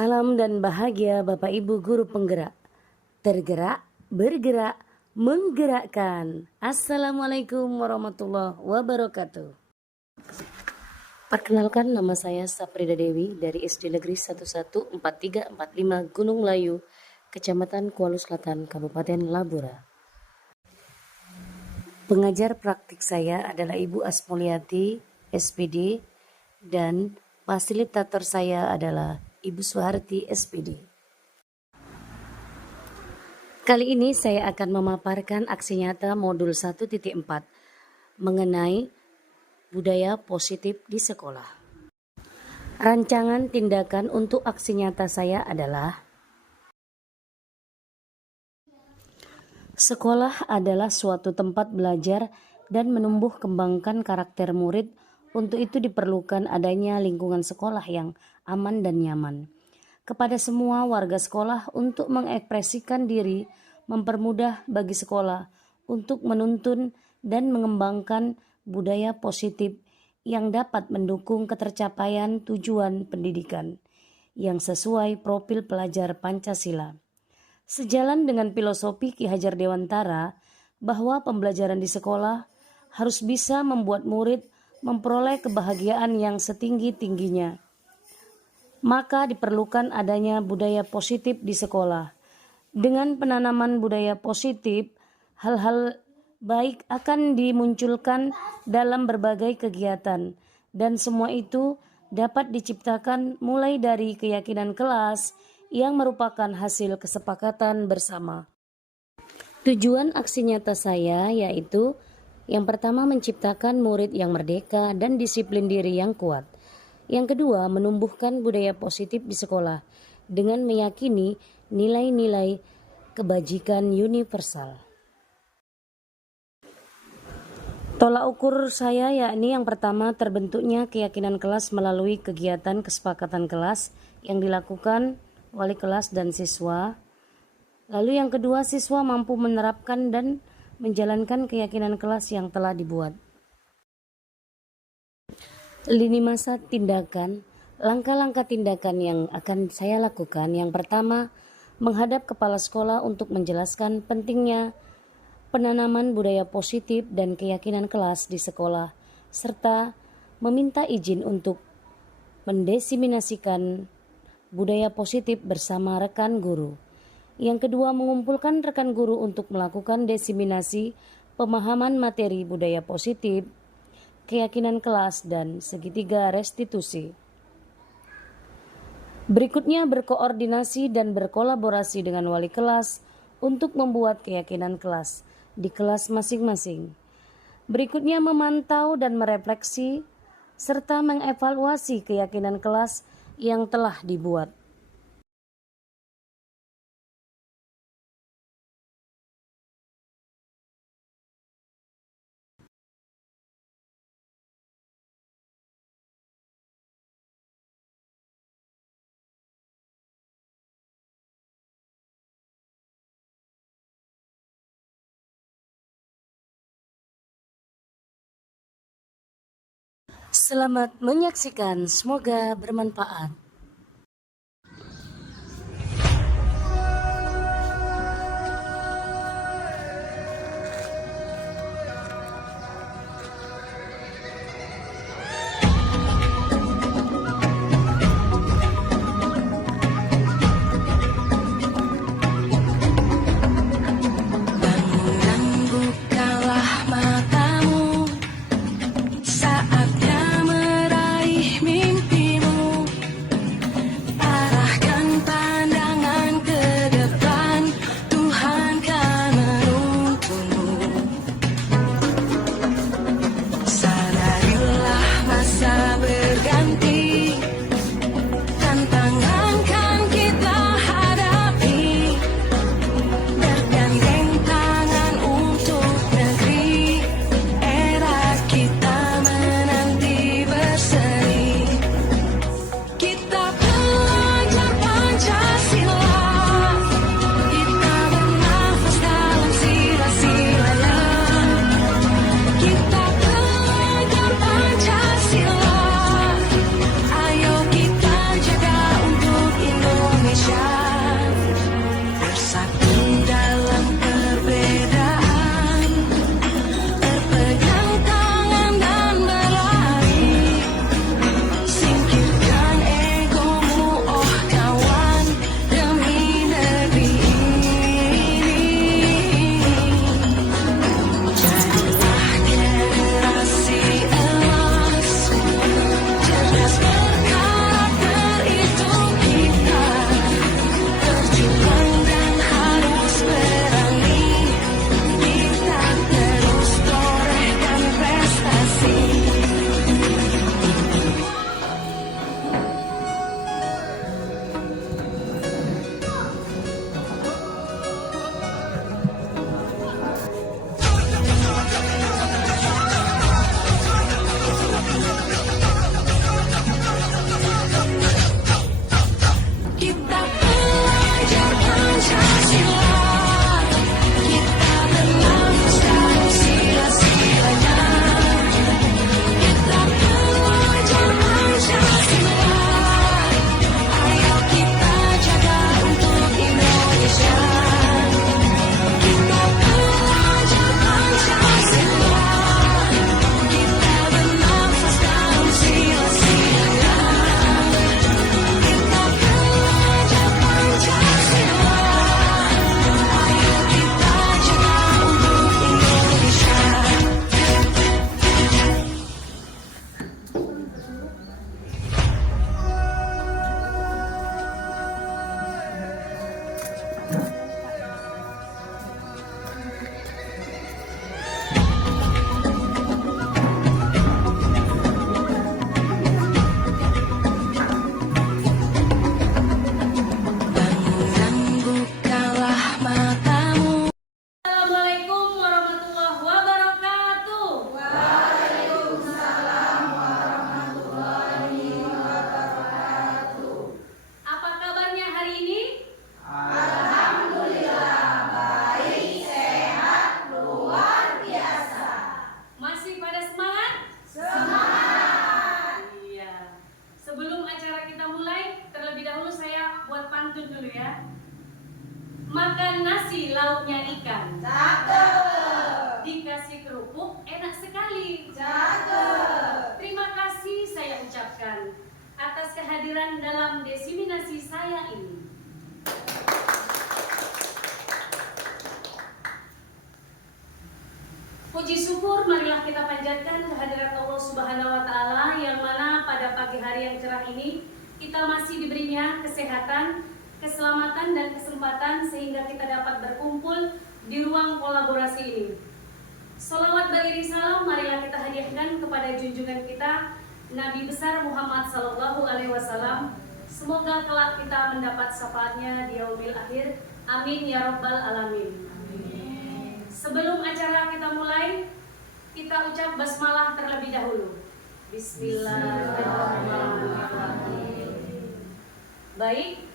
Salam dan bahagia Bapak Ibu Guru Penggerak. Tergerak, bergerak, menggerakkan. Assalamualaikum warahmatullahi wabarakatuh. Perkenalkan, nama saya Safrida Dewi dari SD Negeri 114345 Gunung Melayu, Kecamatan Kuala Selatan, Kabupaten Labura. Pengajar praktik saya adalah Ibu Asmulyati, SPD, dan fasilitator saya adalah Ibu Suharti, SPD. Kali ini saya akan memaparkan aksi nyata modul 1.4 mengenai budaya positif di sekolah. Rancangan tindakan untuk aksi nyata saya adalah: sekolah adalah suatu tempat belajar dan menumbuh kembangkan karakter murid. Untuk itu diperlukan adanya lingkungan sekolah yang aman dan nyaman. Kepada semua warga sekolah untuk mengekspresikan diri, mempermudah bagi sekolah untuk menuntun dan mengembangkan budaya positif yang dapat mendukung ketercapaian tujuan pendidikan yang sesuai profil pelajar Pancasila. Sejalan dengan filosofi Ki Hajar Dewantara bahwa pembelajaran di sekolah harus bisa membuat murid memperoleh kebahagiaan yang setinggi-tingginya, maka diperlukan adanya budaya positif di sekolah. Dengan penanaman budaya positif, hal-hal baik akan dimunculkan dalam berbagai kegiatan, dan semua itu dapat diciptakan mulai dari keyakinan kelas yang merupakan hasil kesepakatan bersama. Tujuan aksi nyata saya yaitu: yang pertama, menciptakan murid yang merdeka dan disiplin diri yang kuat. Yang kedua, menumbuhkan budaya positif di sekolah dengan meyakini nilai-nilai kebajikan universal. Tolak ukur saya yakni yang pertama, terbentuknya keyakinan kelas melalui kegiatan kesepakatan kelas yang dilakukan wali kelas dan siswa. Lalu yang kedua, siswa mampu menerapkan dan menjalankan keyakinan kelas yang telah dibuat. Lini masa tindakan, langkah-langkah tindakan yang akan saya lakukan. Yang pertama, menghadap kepala sekolah untuk menjelaskan pentingnya penanaman budaya positif dan keyakinan kelas di sekolah, serta meminta izin untuk mendesiminasikan budaya positif bersama rekan guru. Yang kedua, mengumpulkan rekan guru untuk melakukan desiminasi pemahaman materi budaya positif, keyakinan kelas, dan segitiga restitusi. Berikutnya, berkoordinasi dan berkolaborasi dengan wali kelas untuk membuat keyakinan kelas di kelas masing-masing. Berikutnya, memantau dan merefleksi serta mengevaluasi keyakinan kelas yang telah dibuat. Selamat menyaksikan, semoga bermanfaat. kehadiran dalam desiminasi saya ini. Puji syukur marilah kita panjatkan kehadirat Allah Subhanahu wa Ta'ala, yang mana pada pagi hari yang cerah ini kita masih diberinya kesehatan, keselamatan, dan kesempatan sehingga kita dapat berkumpul di ruang kolaborasi ini. Salawat beriring salam marilah kita hadiahkan kepada junjungan kita Nabi besar Muhammad Sallallahu Alaihi Wasallam. Semoga kelak kita mendapat syafaatnya di yaumil akhir. Amin ya rabbal alamin. Amin. Sebelum acara kita mulai, kita ucap basmalah terlebih dahulu. Bismillahirrahmanirrahim. Baik,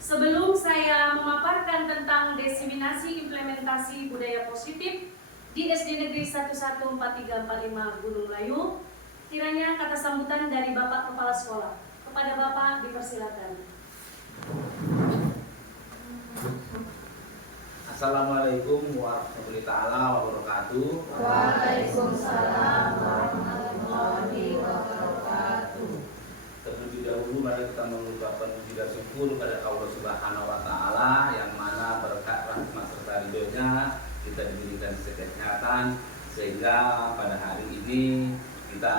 sebelum saya memaparkan tentang desiminasi implementasi budaya positif di SD Negeri 114345 Gunung Melayu, kiranya kata sambutan dari Bapak Kepala Sekolah. Kepada Bapak dipersilakan. Assalamualaikum warahmatullahi wabarakatuh. Waalaikumsalam warahmatullahi wabarakatuh. Terlebih dahulu mari kita mengucapkan puji dan syukur kepada Allah Subhanahu wa Ta'ala, yang mana berkat rahmat serta ridhonya kita diberikan kesehatan sehingga pada hari ini kita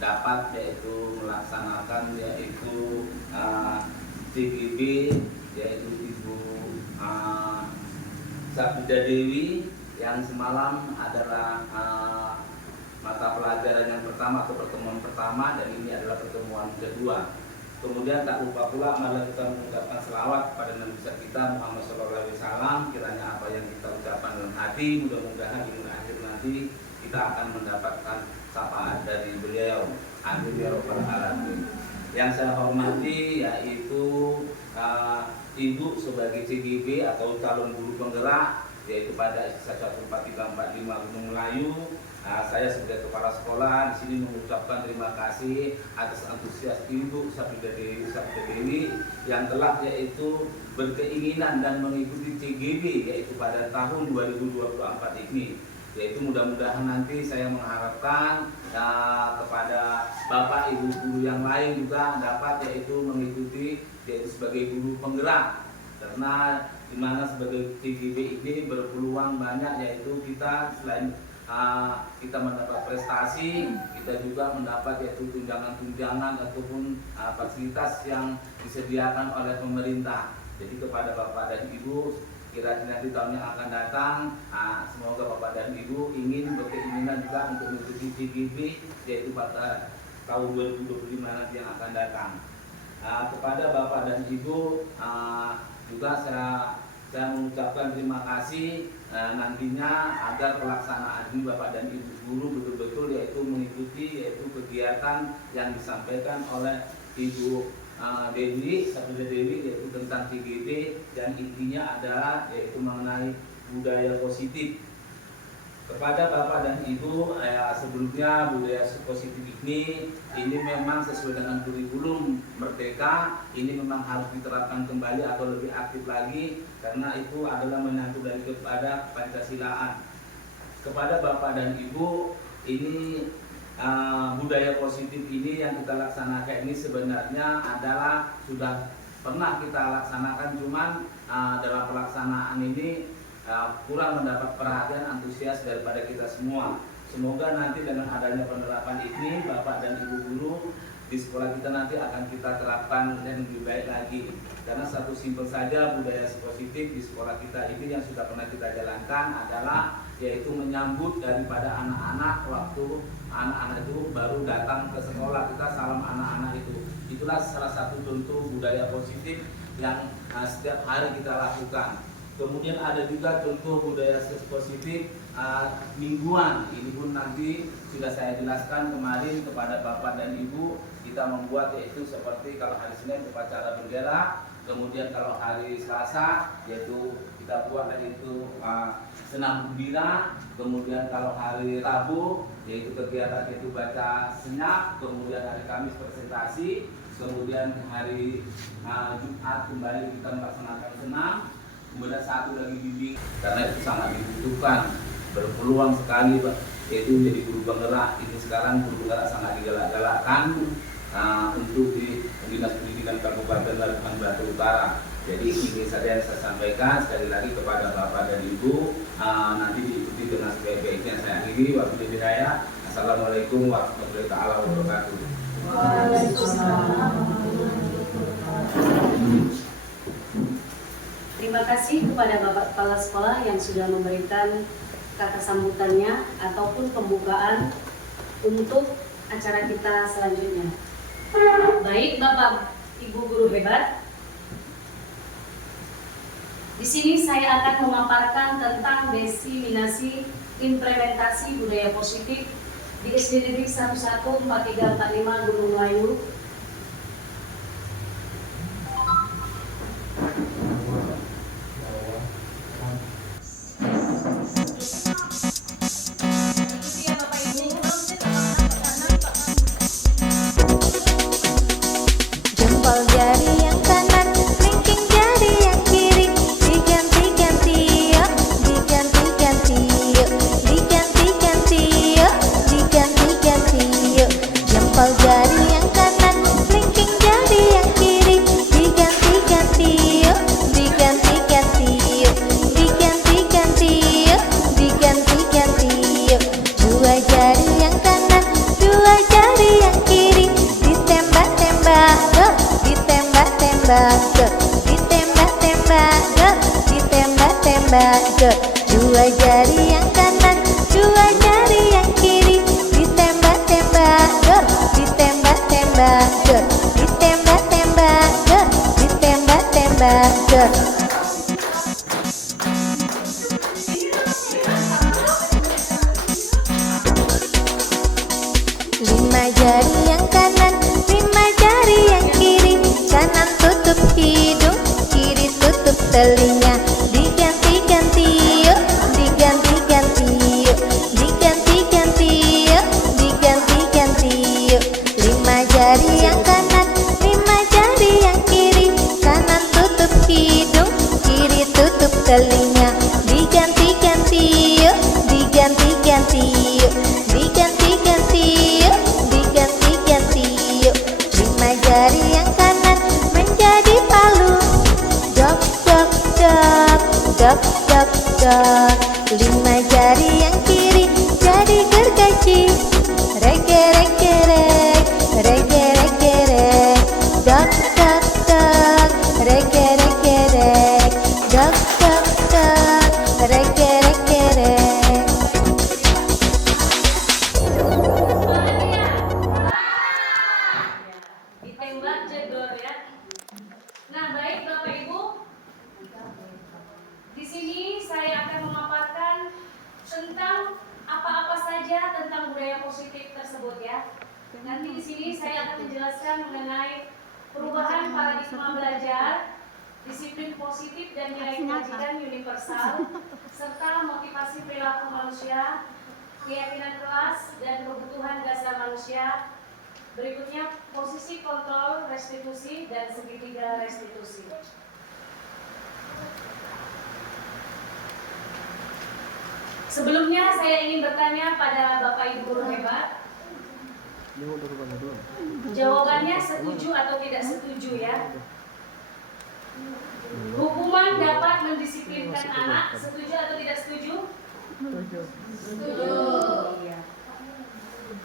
dapat melaksanakan CGB, yaitu Ibu Sabda Dewi, yang semalam adalah mata pelajaran yang pertama atau pertemuan pertama, dan ini adalah pertemuan kedua. Kemudian tak lupa pula malah kita mengucapkan selawat kepada Nabi besar kita Muhammad SAW. Kiranya apa yang kita ucapkan dalam hati, mudah-mudahan di akhir nanti kita akan mendapatkan syafaat dari beliau. Amin ya rabbal alamin. Yang saya hormati yaitu Ibu sebagai CGB atau calon guru penggerak, yaitu pada SD 14345 Gunung Melayu. Saya sebagai kepala sekolah di sini mengucapkan terima kasih atas antusias Ibu Sabda Dewi yang telah berkeinginan dan mengikuti CGB yaitu pada tahun 2024 ini. Yaitu mudah-mudahan nanti saya mengharapkan kepada Bapak Ibu guru yang lain juga dapat mengikuti sebagai guru penggerak, karena dimana sebagai CGB ini berpeluang banyak, yaitu kita selain kita mendapat prestasi, kita juga mendapat tunjangan-tunjangan ataupun fasilitas yang disediakan oleh pemerintah. Jadi kepada Bapak dan Ibu, kira-kira nanti tahun yang akan datang, semoga Bapak dan Ibu berkeinginan juga untuk mengikuti CGB, yaitu pada tahun 2025 nanti yang akan datang. Kepada Bapak dan Ibu juga saya mengucapkan terima kasih nantinya agar pelaksanaan ini Bapak dan Ibu guru betul-betul mengikuti kegiatan yang disampaikan oleh Ibu Sabda Dewi, yaitu tentang CGB, dan intinya adalah mengenai budaya positif. Kepada Bapak dan Ibu, sebelumnya budaya positif ini memang sesuai dengan kurikulum Merdeka, ini memang harus diterapkan kembali atau lebih aktif lagi, karena itu adalah menyangkut kepada Pancasilaan. Kepada Bapak dan Ibu, ini budaya positif ini yang kita laksanakan ini sebenarnya adalah sudah pernah kita laksanakan, cuman dalam pelaksanaan ini kurang mendapat perhatian antusias daripada kita semua. Semoga nanti dengan adanya penerapan ini, Bapak dan Ibu guru di sekolah kita nanti akan kita terapkan dan lebih baik lagi. Karena satu simpel saja budaya positif di sekolah kita ini yang sudah pernah kita jalankan adalah menyambut daripada anak-anak waktu anak-anak itu baru datang ke sekolah, kita salam anak-anak itu. Itulah salah satu contoh budaya positif yang setiap hari kita lakukan. Kemudian ada juga contoh budaya positif mingguan. Ini pun nanti sudah saya jelaskan kemarin kepada Bapak dan Ibu. Kita membuat seperti kalau hari Senin upacara bendera, kemudian kalau hari Selasa kita buat senam gembira, kemudian kalau hari Rabu kegiatan baca senyap, kemudian hari Kamis presentasi, kemudian hari Jumat kembali kita melaksanakan senam. Kemudian satu lagi bimbing, karena itu sangat dibutuhkan, berpeluang sekali menjadi guru penggerak. Ini sekarang guru penggerak sangat digalak-galakkan untuk di Dinas Pendidikan Kabupaten Labuhan Batu Utara. Jadi ini saja yang saya sampaikan. Sekali lagi kepada Bapak dan Ibu, nanti diikuti dengan sebaik-baiknya. Saya akhiri. Wabillahi hidayah. Assalamualaikum warahmatullahi wabarakatuh. Waalaikumsalam. Terima kasih kepada Bapak Kepala Sekolah yang sudah memberikan kata sambutannya ataupun pembukaan untuk acara kita selanjutnya. Baik Bapak Ibu guru hebat, di sini saya akan memaparkan tentang diseminasi implementasi budaya positif di SD Negeri 114345 Gunung Melayu. Jempol jari yang kanan, kelingking jari yang kiri, diganti-ganti yuk, diganti-ganti yuk, diganti-ganti yuk, diganti-ganti yuk. Jempol jari yang kanan, kelingking jari yang kiri, diganti-ganti yuk, diganti-ganti yuk, diganti-ganti yuk, diganti-ganti yuk. Dua jari yang kanan, dua jari yang kiri, ditembak-tembak yuk, ditembak-tembak yuk, ditembak-tembak yuk, ditembak-tembak yuk. Dua jari yang kanan, dua jari yang kiri, ditembak-tembak yuk, ditembak-tembak yuk, ditembak-tembak yuk, ditembak-tembak yuk. Lima jari yang kanan, lima jari yang kiri, kanan tutup hidung, kiri tutup telinga, diganti-ganti yuk, diganti-ganti yuk, diganti-ganti yuk, diganti-ganti yuk. Lima jari yang kanan, lima jari yang kiri, kanan tutup hidung, kiri tutup telinga, diganti-ganti yuk, diganti-ganti yuk, diganti-ganti yuk, diganti-ganti yuk. Lima jari yang kanan menjadi palu, dok dok dok, dok dok dok. Lima jari yang kiri jadi gergaji, rege rege reg, rege rege reg, dok dok dok, rege rege reg, dok dok dok, rege rege reg. Ditembak jedor ya. Nah, baik Bapak Ibu. Di sini saya akan memaparkan tentang apa-apa saja tentang budaya positif tersebut ya. Nanti di sini saya akan menjelaskan mengenai perubahan paradigma belajar, disiplin positif dan nilai kebajikan universal, serta motivasi perilaku manusia, keyakinan kelas dan kebutuhan dasar manusia. Berikutnya posisi kontrol restitusi dan segitiga restitusi. Sebelumnya saya ingin bertanya pada Bapak Ibu guru hebat. Jawabannya setuju atau tidak setuju ya. Hukuman dapat mendisiplinkan anak, setuju atau tidak setuju? Setuju. Iya.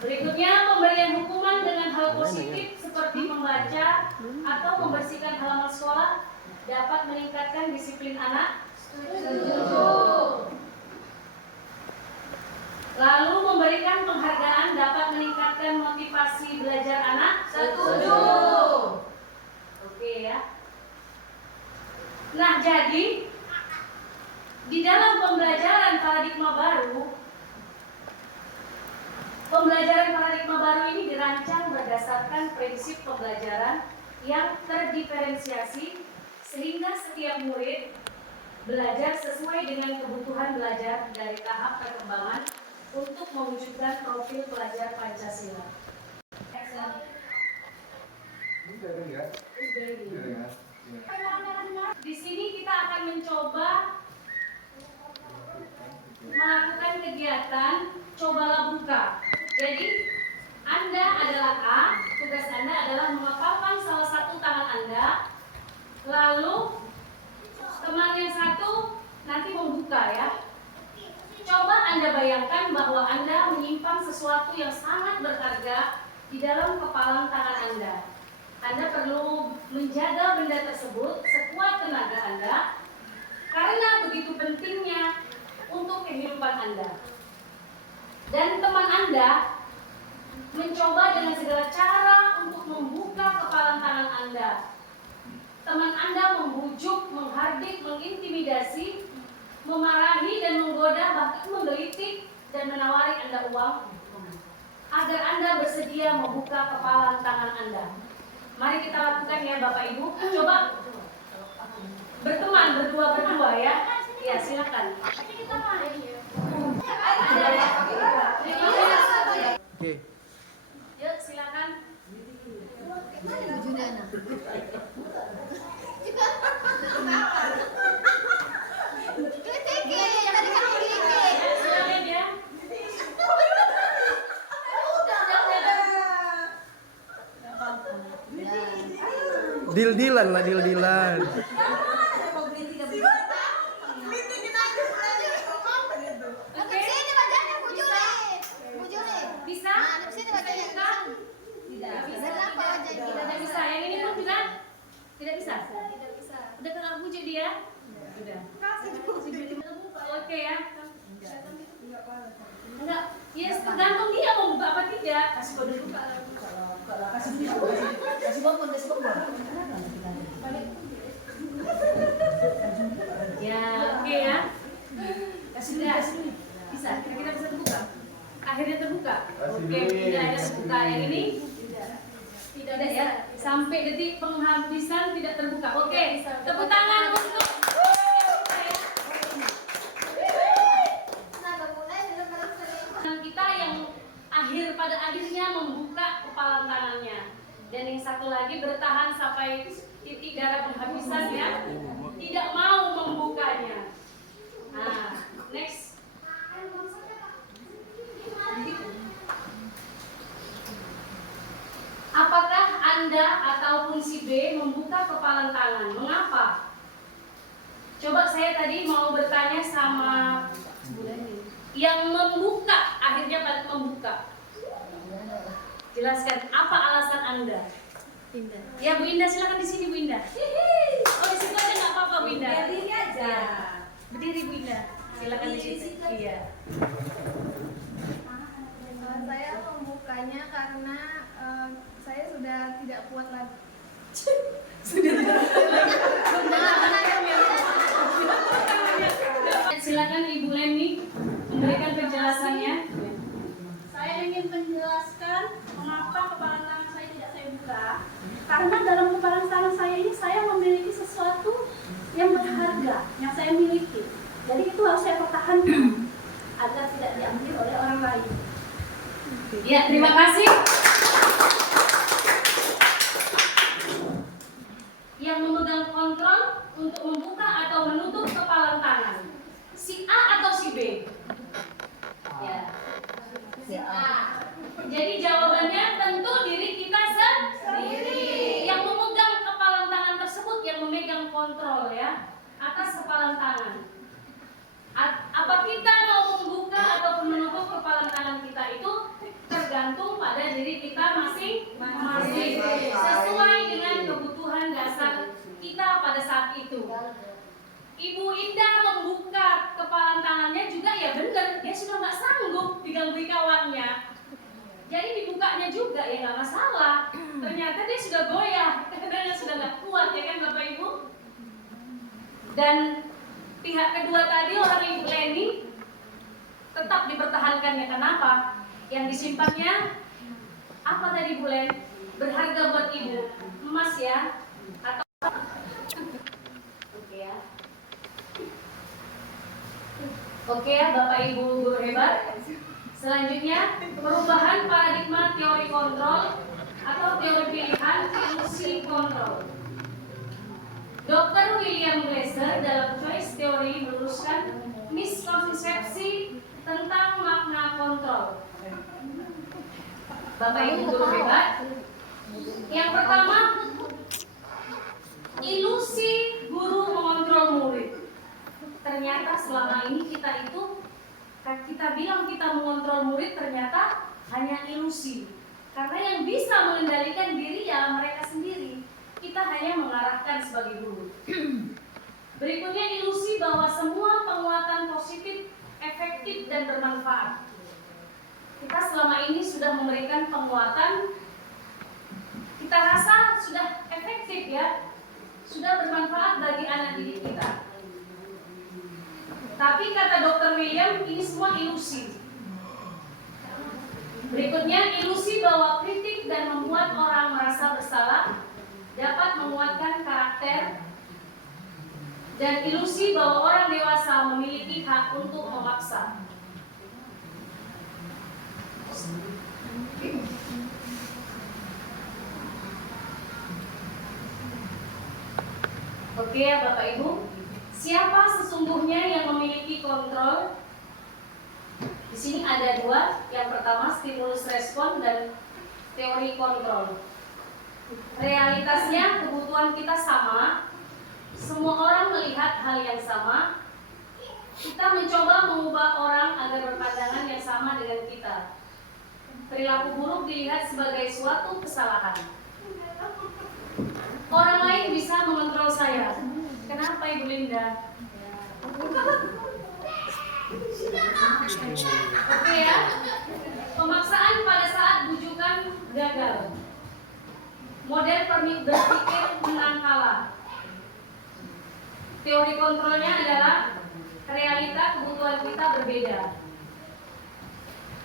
Berikutnya pemberian hukuman dengan hal positif seperti membaca atau membersihkan halaman sekolah dapat meningkatkan disiplin anak. Setuju. Lalu memberikan penghargaan dapat meningkatkan motivasi belajar anak. Setuju. Oke ya. Nah, jadi di dalam pembelajaran paradigma baru ini dirancang berdasarkan prinsip pembelajaran yang terdiferensiasi sehingga setiap murid belajar sesuai dengan kebutuhan belajar dari tahap perkembangan untuk mewujudkan profil pelajar Pancasila. Di sini kita akan mencoba melakukan kegiatan cobalah buka. Jadi Anda adalah A, tugas Anda adalah mengepalkan salah satu tangan Anda, lalu teman yang satu nanti membuka ya. Coba Anda bayangkan bahwa Anda menyimpan sesuatu yang sangat berharga di dalam kepalan tangan Anda. Anda perlu menjaga benda tersebut sekuat tenaga Anda, karena begitu pentingnya untuk kehidupan Anda. Dan teman Anda mencoba dengan segala cara untuk membuka kepalan tangan Anda. Teman Anda membujuk, menghardik, mengintimidasi, memarahi dan menggoda, bahkan menggelitik dan menawari Anda uang agar Anda bersedia membuka kepalan tangan Anda. Mari kita lakukan ya Bapak Ibu. Coba berteman berdua ya. Ya silakan. Oke. Yuk silakan. Silakan ya. Deal-dealan lah, deal-dealan. Bisa? Tidak bisa. Yang ini pun juga tidak bisa. Udah kenal bujuk dia? Udah. Oke ya. Enggak. Ya tergantung dia mau buka apa tidak. Kasih kode dulu. Kasih bangun. Ya, oke ya. Kasih gas. Bisa. Kira-kira bisa terbuka. Akhirnya terbuka. Oke, tidak ada terbuka. Yang ini tidak ya. Sampai detik penghabisan tidak terbuka. Oke, tepuk tangan untuk kita yang pada akhirnya membuka kepalan tangannya. Dan yang satu lagi bertahan sampai titik darah penghabisan ya. Tidak mau membukanya. Nah, next. Apakah Anda ataupun si B membuka kepalan tangan? Mengapa? Coba saya tadi mau bertanya sama yang membuka, akhirnya balik membuka. Jelaskan apa alasan Anda? Indah. Ya Bu Indah, silakan di sini Bu Indah. Oh di situ aja nggak apa-apa Bu Indah. Berdiri aja. Ya. Berdiri Bu Indah. Silakan di situ. Iya. Saya membukanya karena saya sudah tidak kuat lagi. Silakan Ibu Leni memberikan penjelasannya. Saya ingin menjelaskan mengapa kepalan tangan saya tidak saya buka. Karena dalam kepalan tangan saya ini saya memiliki sesuatu yang berharga yang saya miliki. Jadi itu harus saya pertahankan agar tidak diambil oleh orang lain. Ya, terima kasih. Yang memegang kontrol untuk membuka atau menutup kepalan tangan, si A atau si B? Ya, si A. Jadi jawabannya tentu diri kita sendiri. Yang memegang kepalan tangan tersebut yang memegang kontrol ya atas kepalan tangan. Apa kita mau membuka ataupun menutup kepalan tangan kita itu tergantung pada diri kita masing-masing sesuai dengan kebutuhan dasar kita pada saat itu. Ibu Indah membuka kepalan tangannya juga ya benar, dia sudah nggak sanggup diganggu kawannya. Jadi dibukanya juga ya nggak masalah. Ternyata dia sudah goyah, karena sudah nggak kuat ya kan Bapak Ibu. Dan pihak kedua tadi orang Ibu Leni tetap dipertahankannya. Kenapa? Yang disimpannya apa tadi Bu Len? Berharga buat Ibu, emas ya? Atau oke ya? Oke ya Bapak Ibu guru hebat. Selanjutnya perubahan paradigma teori kontrol atau teori pilihan ilusi kontrol. Dr. William Glasser dalam choice theory meluruskan miskonsepsi tentang makna kontrol. Bapak Ibu guru hebat. Yang pertama, ilusi guru mengontrol murid. Ternyata selama ini kita bilang kita mengontrol murid, ternyata hanya ilusi. Karena yang bisa mengendalikan diri ya mereka sendiri. Kita hanya mengarahkan sebagai guru. Berikutnya, ilusi bahwa semua penguatan positif, efektif dan bermanfaat. Kita selama ini sudah memberikan penguatan, kita rasa sudah efektif ya, sudah bermanfaat bagi anak didik kita. Tapi kata Dr. William, ini semua ilusi. Berikutnya, ilusi bahwa kritik dan membuat orang merasa bersalah dapat menguatkan karakter, dan ilusi bahwa orang dewasa memiliki hak untuk memaksa. Oke ya Bapak Ibu, siapa sesungguhnya yang memiliki kontrol? Di sini ada dua. Yang pertama stimulus respon dan teori kontrol. Realitasnya kebutuhan kita sama, semua orang melihat hal yang sama. Kita mencoba mengubah orang agar berpandangan yang sama dengan kita. Perilaku buruk dilihat sebagai suatu kesalahan. Orang lain bisa mengontrol saya. Kenapa Ibu Linda? Oke ya. Pemaksaan pada saat bujukan gagal. Model berpikir menang kalah. Teori kontrolnya adalah realita kebutuhan kita berbeda.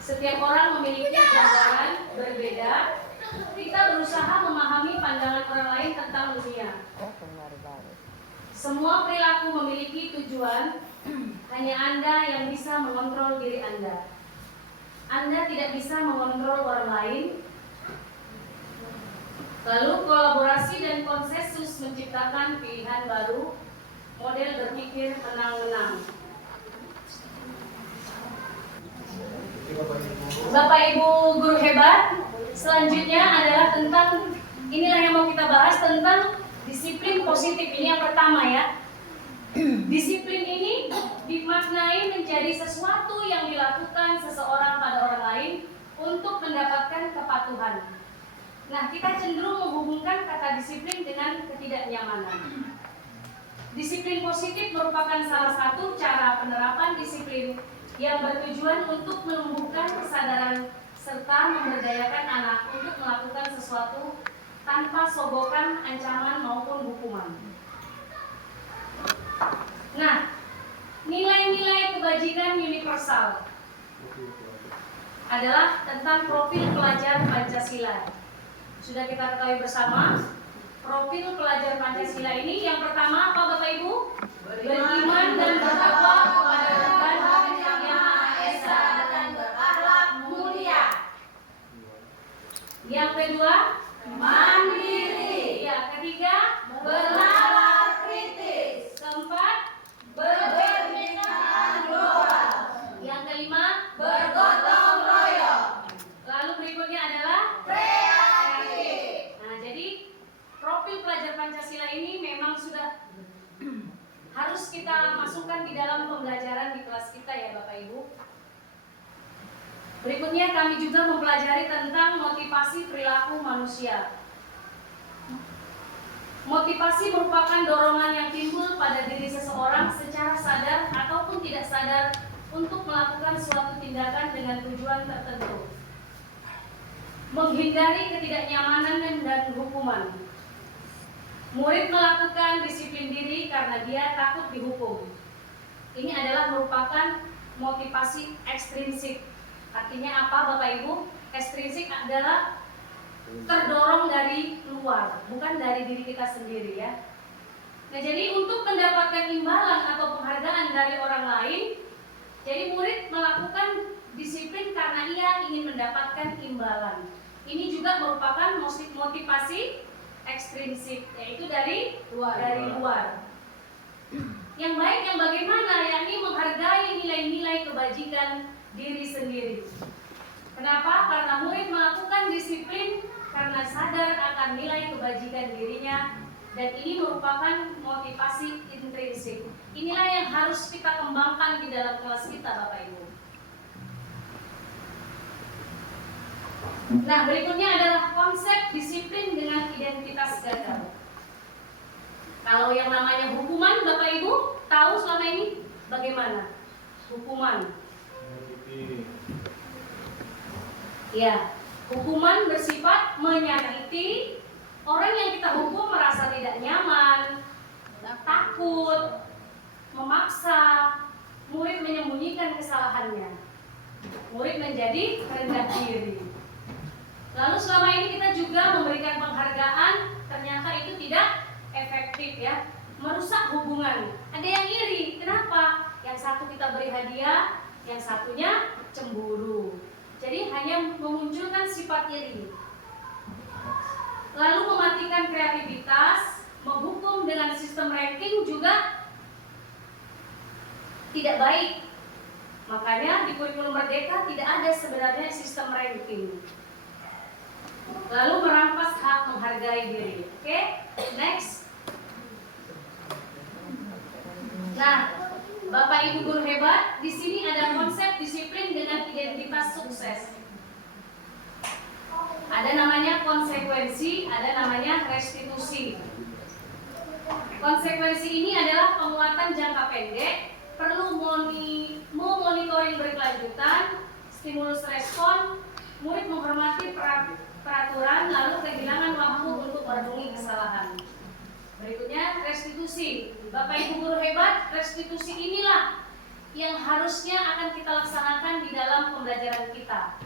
Setiap orang memiliki gambaran berbeda. Kita berusaha memahami pandangan orang lain tentang dunia. Semua perilaku memiliki tujuan. Hanya Anda yang bisa mengontrol diri Anda. Anda tidak bisa mengontrol orang lain. Lalu kolaborasi dan konsensus menciptakan pilihan baru. Model berpikir menang-menang. Bapak Ibu guru hebat, selanjutnya adalah tentang, inilah yang mau kita bahas tentang disiplin positif. Ini yang pertama ya. Disiplin ini dimaknai menjadi sesuatu yang dilakukan seseorang pada orang lain untuk mendapatkan kepatuhan. Nah, kita cenderung menghubungkan kata disiplin dengan ketidaknyamanan. Disiplin positif merupakan salah satu cara penerapan disiplin yang bertujuan untuk menumbuhkan kesadaran serta memberdayakan anak untuk melakukan sesuatu tanpa sogokan, ancaman maupun hukuman. Nah, nilai-nilai kebajikan universal adalah tentang profil pelajar Pancasila. Sudah kita ketahui bersama, profil pelajar Pancasila ini yang pertama apa Bapak Ibu? Beriman dan bertakwa kepada Tuhan Yang Maha Esa dan berakhlak mulia. Yang kedua, mandiri. Yang ketiga, bernalar kritis. Keempat, berpemikiran global. Yang kelima, bergotong royong. Lalu berikutnya adalah kreatif. Nah, jadi profil pelajar Pancasila ini memang sudah harus kita masukkan di dalam pembelajaran di kelas kita ya Bapak Ibu. Berikutnya kami juga mempelajari tentang motivasi perilaku manusia. Motivasi merupakan dorongan yang timbul pada diri seseorang secara sadar ataupun tidak sadar untuk melakukan suatu tindakan dengan tujuan tertentu. Menghindari ketidaknyamanan dan hukuman. Murid melakukan disiplin diri karena dia takut dihukum. Ini adalah merupakan motivasi ekstrinsik. Artinya apa Bapak Ibu? Ekstrinsik adalah terdorong dari luar, bukan dari diri kita sendiri ya. Nah, jadi untuk mendapatkan imbalan atau penghargaan dari orang lain, jadi murid melakukan disiplin karena ia ingin mendapatkan imbalan. Ini juga merupakan motivasi ekstrinsik, yaitu dari luar. Yang baik yang bagaimana? Yakni menghargai nilai-nilai kebajikan diri sendiri. Kenapa? Karena murid melakukan disiplin karena sadar akan nilai kebajikan dirinya, dan ini merupakan motivasi intrinsik. Inilah yang harus kita kembangkan di dalam kelas kita, Bapak Ibu. Nah, berikutnya adalah konsep disiplin dengan identitas gagal. Kalau yang namanya hukuman, Bapak Ibu tahu selama ini bagaimana hukuman? Ya, hukuman bersifat menyakiti. Orang yang kita hukum merasa tidak nyaman, takut, memaksa, murid menyembunyikan kesalahannya. Murid menjadi rendah diri. Lalu selama ini kita juga memberikan penghargaan, ternyata itu tidak efektif ya, merusak hubungan. Ada yang iri, kenapa? Yang satu kita beri hadiah, yang satunya cemburu. Jadi hanya memunculkan sifat iri. Lalu mematikan kreativitas, menghukum dengan sistem ranking juga tidak baik. Makanya di kurikulum Merdeka tidak ada sebenarnya sistem ranking. Lalu merampas hak menghargai diri. Oke, next. Nah, Bapak Ibu guru hebat, di sini ada konsep disiplin dengan identitas sukses. Ada namanya konsekuensi, ada namanya restitusi. Konsekuensi ini adalah penguatan jangka pendek, perlu monitoring berkelanjutan, stimulus respon, murid menghormati peraturan, lalu kehilangan waktu untuk merenungi kesalahan. Berikutnya restitusi. Bapak Ibu guru hebat, restitusi inilah yang harusnya akan kita laksanakan di dalam pembelajaran kita.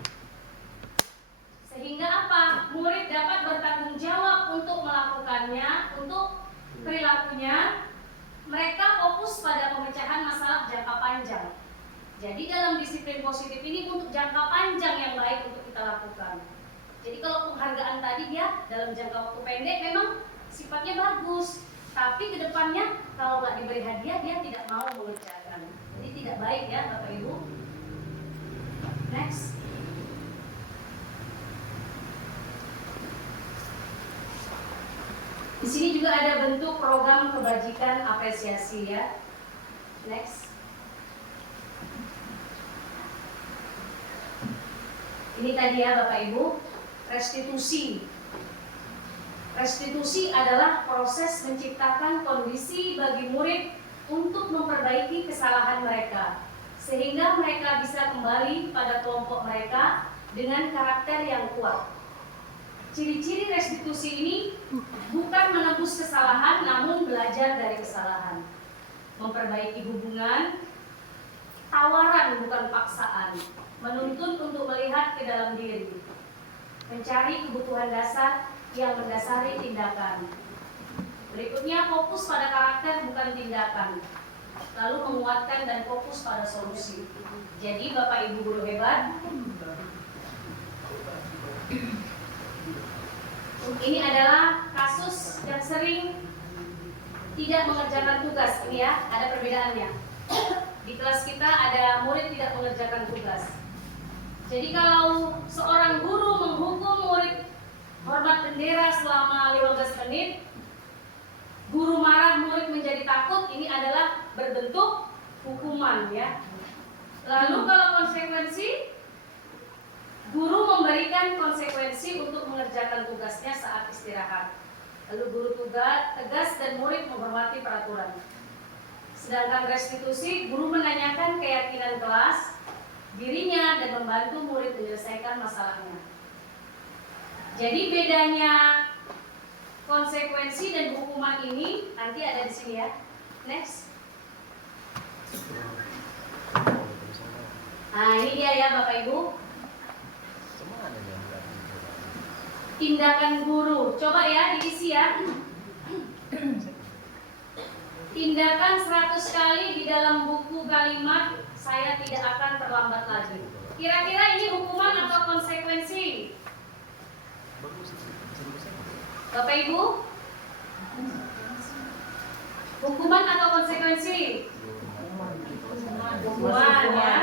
Sehingga apa? Murid dapat bertanggung jawab untuk melakukannya, untuk perilakunya. Mereka fokus pada pemecahan masalah jangka panjang. Jadi dalam disiplin positif ini untuk jangka panjang yang baik untuk kita lakukan. Jadi kalau penghargaan tadi dia dalam jangka waktu pendek memang sifatnya bagus, tapi kedepannya kalau nggak diberi hadiah dia tidak mau mengerjakan. Jadi tidak baik ya Bapak Ibu. Next. Di sini juga ada bentuk program kebajikan apresiasi ya. Next. Ini tadi ya Bapak Ibu, restitusi. Restitusi adalah proses menciptakan kondisi bagi murid untuk memperbaiki kesalahan mereka, sehingga mereka bisa kembali pada kelompok mereka dengan karakter yang kuat. Ciri-ciri restitusi ini bukan menebus kesalahan, namun belajar dari kesalahan. Memperbaiki hubungan, tawaran bukan paksaan, menuntun untuk melihat ke dalam diri, mencari kebutuhan dasar yang mendasari tindakan. Berikutnya fokus pada karakter bukan tindakan, lalu menguatkan dan fokus pada solusi. Jadi Bapak Ibu guru hebat, ini adalah kasus yang sering tidak mengerjakan tugas. Ini ya, ada perbedaannya. Di kelas kita ada murid tidak mengerjakan tugas. Jadi kalau seorang guru menghukum murid hormat bendera selama 15 menit, guru marah, murid menjadi takut, ini adalah berbentuk hukuman ya. Lalu kalau konsekuensi, guru memberikan konsekuensi untuk mengerjakan tugasnya saat istirahat. Lalu guru tegas dan murid menghormati peraturan. Sedangkan restitusi, guru menanyakan keyakinan kelas, dirinya, dan membantu murid menyelesaikan masalahnya. Jadi bedanya konsekuensi dan hukuman ini nanti ada di sini ya. Next. Nah ini dia ya Bapak Ibu. Tindakan guru, coba ya diisi ya. Tindakan 100 kali di dalam buku kalimat saya tidak akan terlambat lagi. Kira-kira ini hukuman atau konsekuensi? Bapak Ibu? Hukuman atau konsekuensi? Hukuman ya.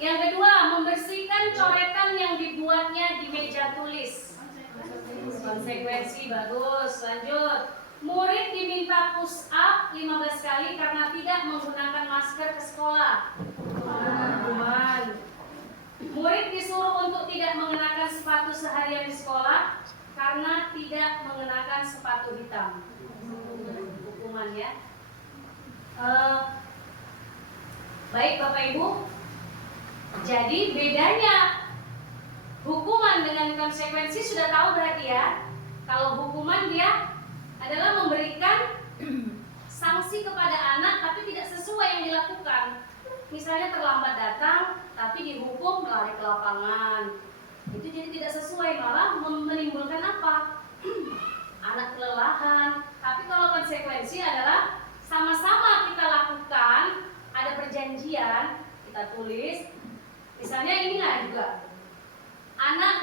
Yang kedua, membersihkan coretan yang dibuatnya di meja tulis. Konsekuensi bagus. Lanjut. Murid diminta push up 15 kali karena tidak menggunakan masker ke sekolah. Hukuman. Murid disuruh untuk tidak mengenakan sepatu seharian di sekolah karena tidak mengenakan sepatu hitam. Hukuman ya. Baik Bapak Ibu. Jadi bedanya hukuman dengan konsekuensi sudah tahu berarti ya. Kalau hukuman dia adalah memberikan sanksi kepada anak tapi tidak sesuai yang dilakukan. Misalnya terlambat datang tapi dihukum lari ke lapangan. Itu jadi tidak sesuai, malah menimbulkan apa? Anak kelelahan. Tapi kalau konsekuensi adalah sama-sama kita lakukan, ada perjanjian, kita tulis. Misalnya inilah juga. Anak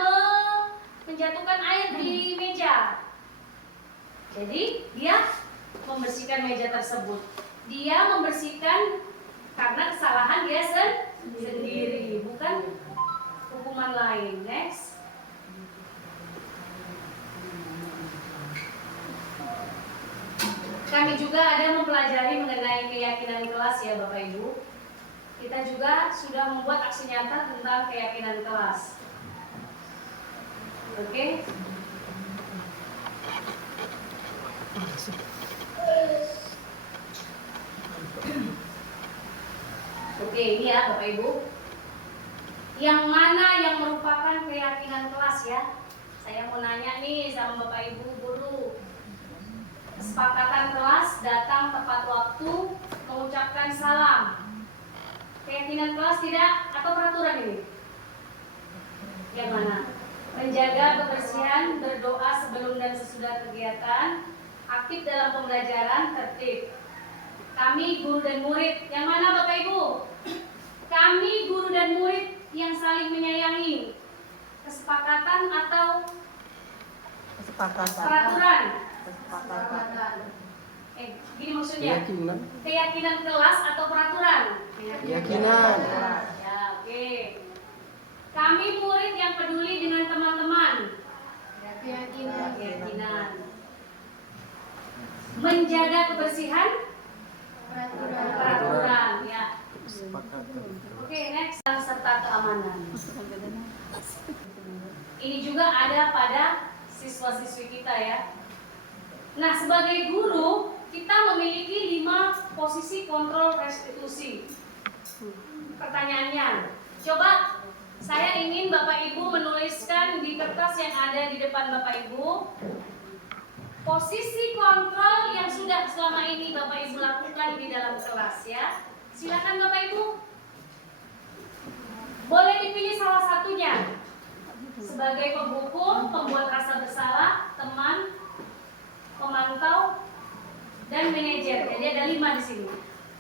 menjatuhkan air di meja. Jadi dia membersihkan meja tersebut. Dia membersihkan karena kesalahan dia sendiri, bukan hukuman lain. Next. Kami juga ada mempelajari mengenai keyakinan kelas ya Bapak Ibu. Kita juga sudah membuat aksi nyata tentang keyakinan kelas. Oke. Oke, ini ya Bapak Ibu. Yang mana yang merupakan keyakinan kelas ya? Saya mau nanya nih sama Bapak Ibu guru. Kesepakatan kelas datang tepat waktu, mengucapkan salam. Keyakinan kelas tidak atau peraturan ini? Yang mana? Menjaga kebersihan, berdoa sebelum dan sesudah kegiatan, aktif dalam pembelajaran, tertib. Kami guru dan murid, yang mana Bapak Ibu? Kami guru dan murid yang saling menyayangi. Kesepakatan atau peraturan? Gini maksudnya. Keyakinan kelas atau peraturan? Keyakinan. Ya, oke. Kami murid yang peduli dengan teman-teman. Keyakinan. Menjaga kebersihan? Peraturan. Ya. Oke, next. Serta keamanan. Ini juga ada pada siswa-siswi kita ya. Nah, sebagai guru, kita memiliki 5 posisi kontrol restitusi. Pertanyaannya, coba saya ingin Bapak Ibu menuliskan di kertas yang ada di depan Bapak Ibu posisi kontrol yang sudah selama ini Bapak Ibu lakukan di dalam kelas ya. Silakan Bapak Ibu. Boleh dipilih salah satunya. Sebagai penghukum, pembuat rasa bersalah, teman, pemantau, dan manajer. Jadi ada 5 di sini.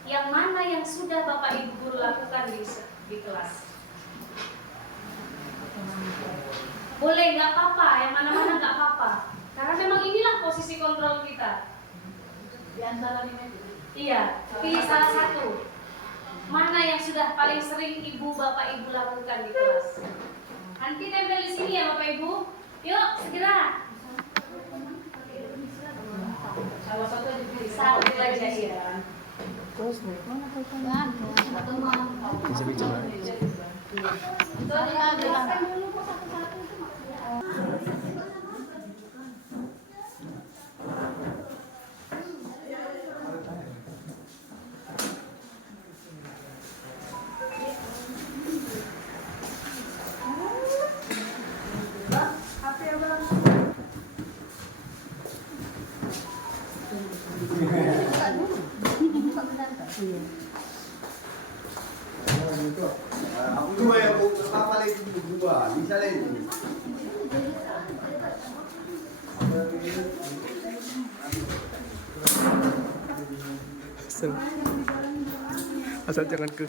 Yang mana yang sudah Bapak Ibu guru lakukan di kelas? Boleh, nggak apa-apa. Yang mana-mana nggak apa-apa. Karena memang inilah posisi kontrol kita. Di antara 5 itu. Iya, pilih salah satu. Mana yang sudah paling sering Ibu Bapak Ibu lakukan di kelas? Nanti tempel di sini ya Bapak Ibu. Yuk, segera. Salah satu dipilih. Satu aja ya. Terus nih. Bisa bicara. Itu adalah jelaskan dulu kok satu-satu itu maksudnya. Aku juga yang mau apa lagi juga, bisa lagi. Asal jangan ke.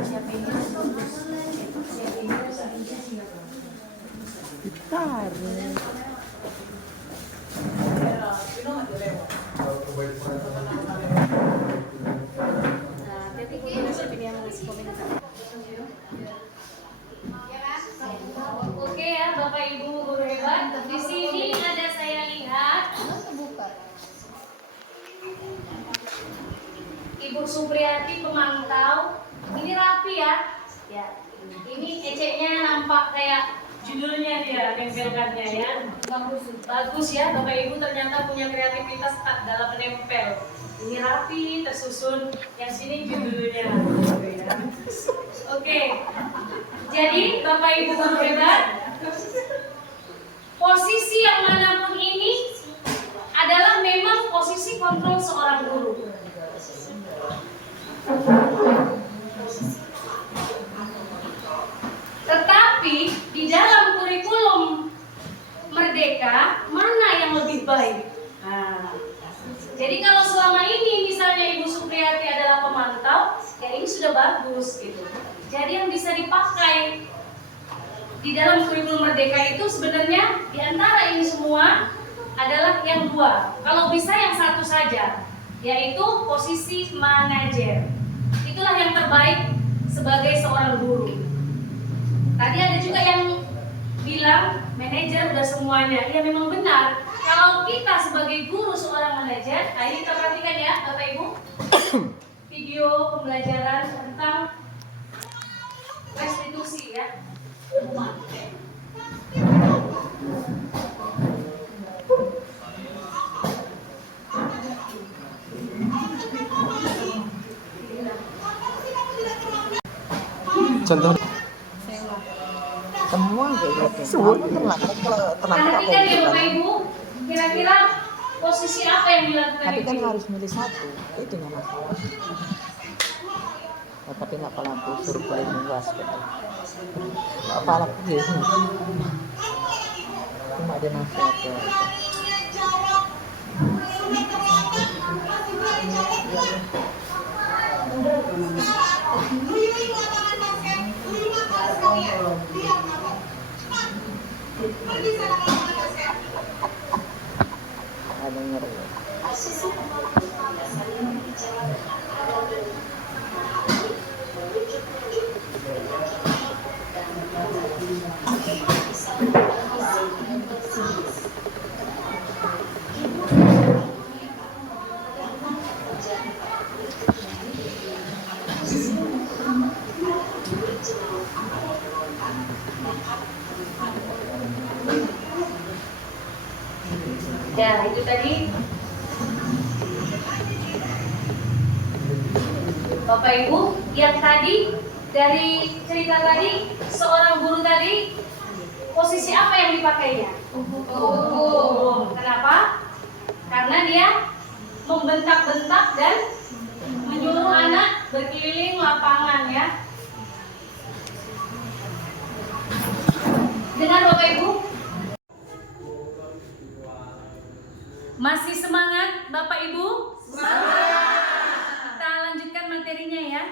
Siapa ini? kemarin. Oke ya, Bapak Ibu guru hebat. Di sini ada saya lihat Ibu Supriyati pemantau. Ini rapi ya. Ya. Ini eceknya nampak kayak judulnya dia, nempelkannya ya. Bagus ya, Bapak Ibu ternyata punya kreativitas tak dalam menempel. Ini rapi, tersusun. Yang sini judulnya. Oke. Jadi Bapak Ibu guru hebat, posisi yang manapun ini adalah memang posisi kontrol seorang guru. Tetapi di dalam kurikulum Merdeka mana yang lebih baik? Nah, jadi kalau selama ini misalnya Ibu Supriyati adalah pemantau, ya ini sudah bagus gitu. Jadi yang bisa dipakai di dalam kurikulum Merdeka itu sebenarnya di antara ini semua adalah yang dua. Kalau bisa yang satu saja, yaitu posisi manajer. Itulah yang terbaik sebagai seorang guru. Tadi ada juga yang bilang manajer udah semuanya. Ya memang benar. Kalau kita sebagai guru seorang manajer, nah ini kita perhatikan ya Bapak Ibu. Video pembelajaran tentang restitusi ya. Contoh Semua gitu. Semua. Perhatikan ya Bapak Ibu, kira-kira posisi apa yang dilakukan Tapi kan Ibu? harus milih satu, itu yang masalah. Ya, tapi nggak pernah aku suruh paling luas gitu. Apa lagi gitu. Cuma ada nasihat ya. Ada ngeri. Ya itu tadi Bapak Ibu, yang tadi dari cerita tadi seorang guru tadi posisi apa yang dipakainya? Hukum. Kenapa? Karena dia membentak-bentak dan menyuruh anak berkeliling lapangan ya. Dengar Bapak Ibu? Masih semangat Bapak Ibu? Semangat. Kita lanjutkan materinya ya.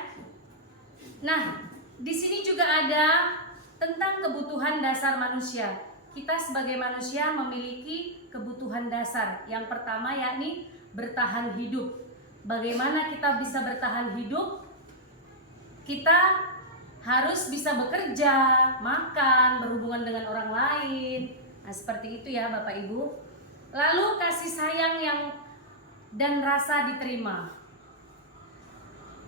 Nah, di sini juga ada tentang kebutuhan dasar manusia. Kita sebagai manusia memiliki kebutuhan dasar. Yang pertama yakni bertahan hidup. Bagaimana kita bisa bertahan hidup? Kita harus bisa bekerja, makan, berhubungan dengan orang lain. Nah, seperti itu ya Bapak Ibu. Lalu kasih sayang dan rasa diterima.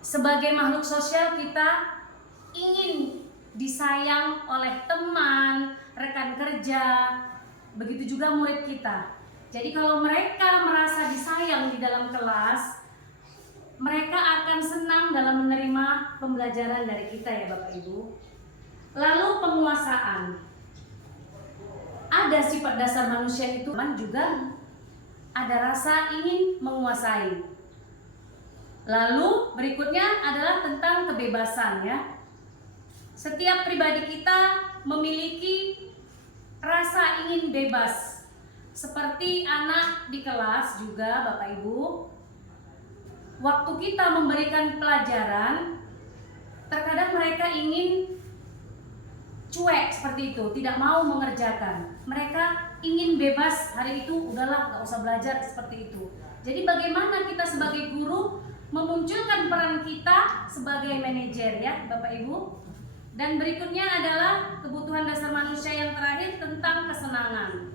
Sebagai makhluk sosial kita ingin disayang oleh teman, rekan kerja, begitu juga murid kita. Jadi kalau mereka merasa disayang di dalam kelas, mereka akan senang dalam menerima pembelajaran dari kita ya Bapak Ibu. Lalu penguasaan. Ada sifat dasar manusia itu kan juga ada rasa ingin menguasai. Lalu berikutnya adalah tentang kebebasan ya. Setiap pribadi kita memiliki rasa ingin bebas. Seperti anak di kelas juga Bapak Ibu. Waktu kita memberikan pelajaran, terkadang mereka ingin cuek seperti itu, tidak mau mengerjakan. Mereka ingin bebas hari itu, udahlah nggak usah belajar seperti itu. Jadi bagaimana kita sebagai guru memunculkan peran kita sebagai manajer ya Bapak Ibu. Dan berikutnya adalah kebutuhan dasar manusia yang terakhir tentang kesenangan.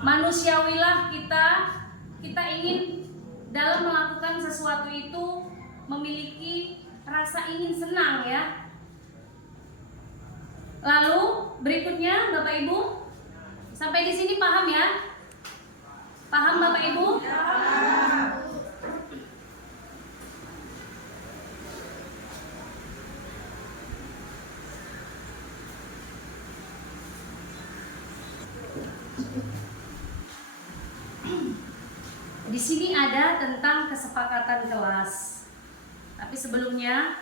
Manusiawilah kita ingin dalam melakukan sesuatu itu memiliki rasa ingin senang ya. Lalu berikutnya Bapak Ibu, sampai di sini paham ya? Paham Bapak Ibu? Di sini ada tentang kesepakatan kelas. Tapi sebelumnya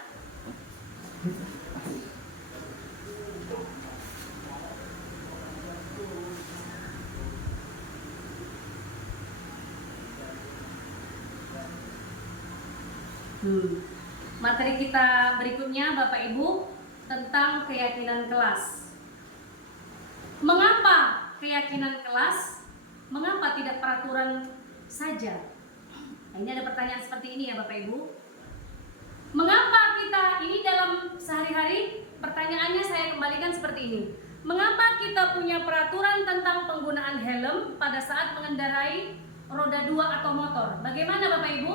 materi kita berikutnya Bapak Ibu tentang keyakinan kelas. Mengapa keyakinan kelas? Mengapa tidak peraturan saja? Nah, ini ada pertanyaan seperti ini ya Bapak Ibu. Mengapa kita ini dalam sehari-hari, pertanyaannya saya kembalikan seperti ini. Mengapa kita punya peraturan tentang penggunaan helm pada saat mengendarai roda 2 atau motor? Bagaimana Bapak Ibu?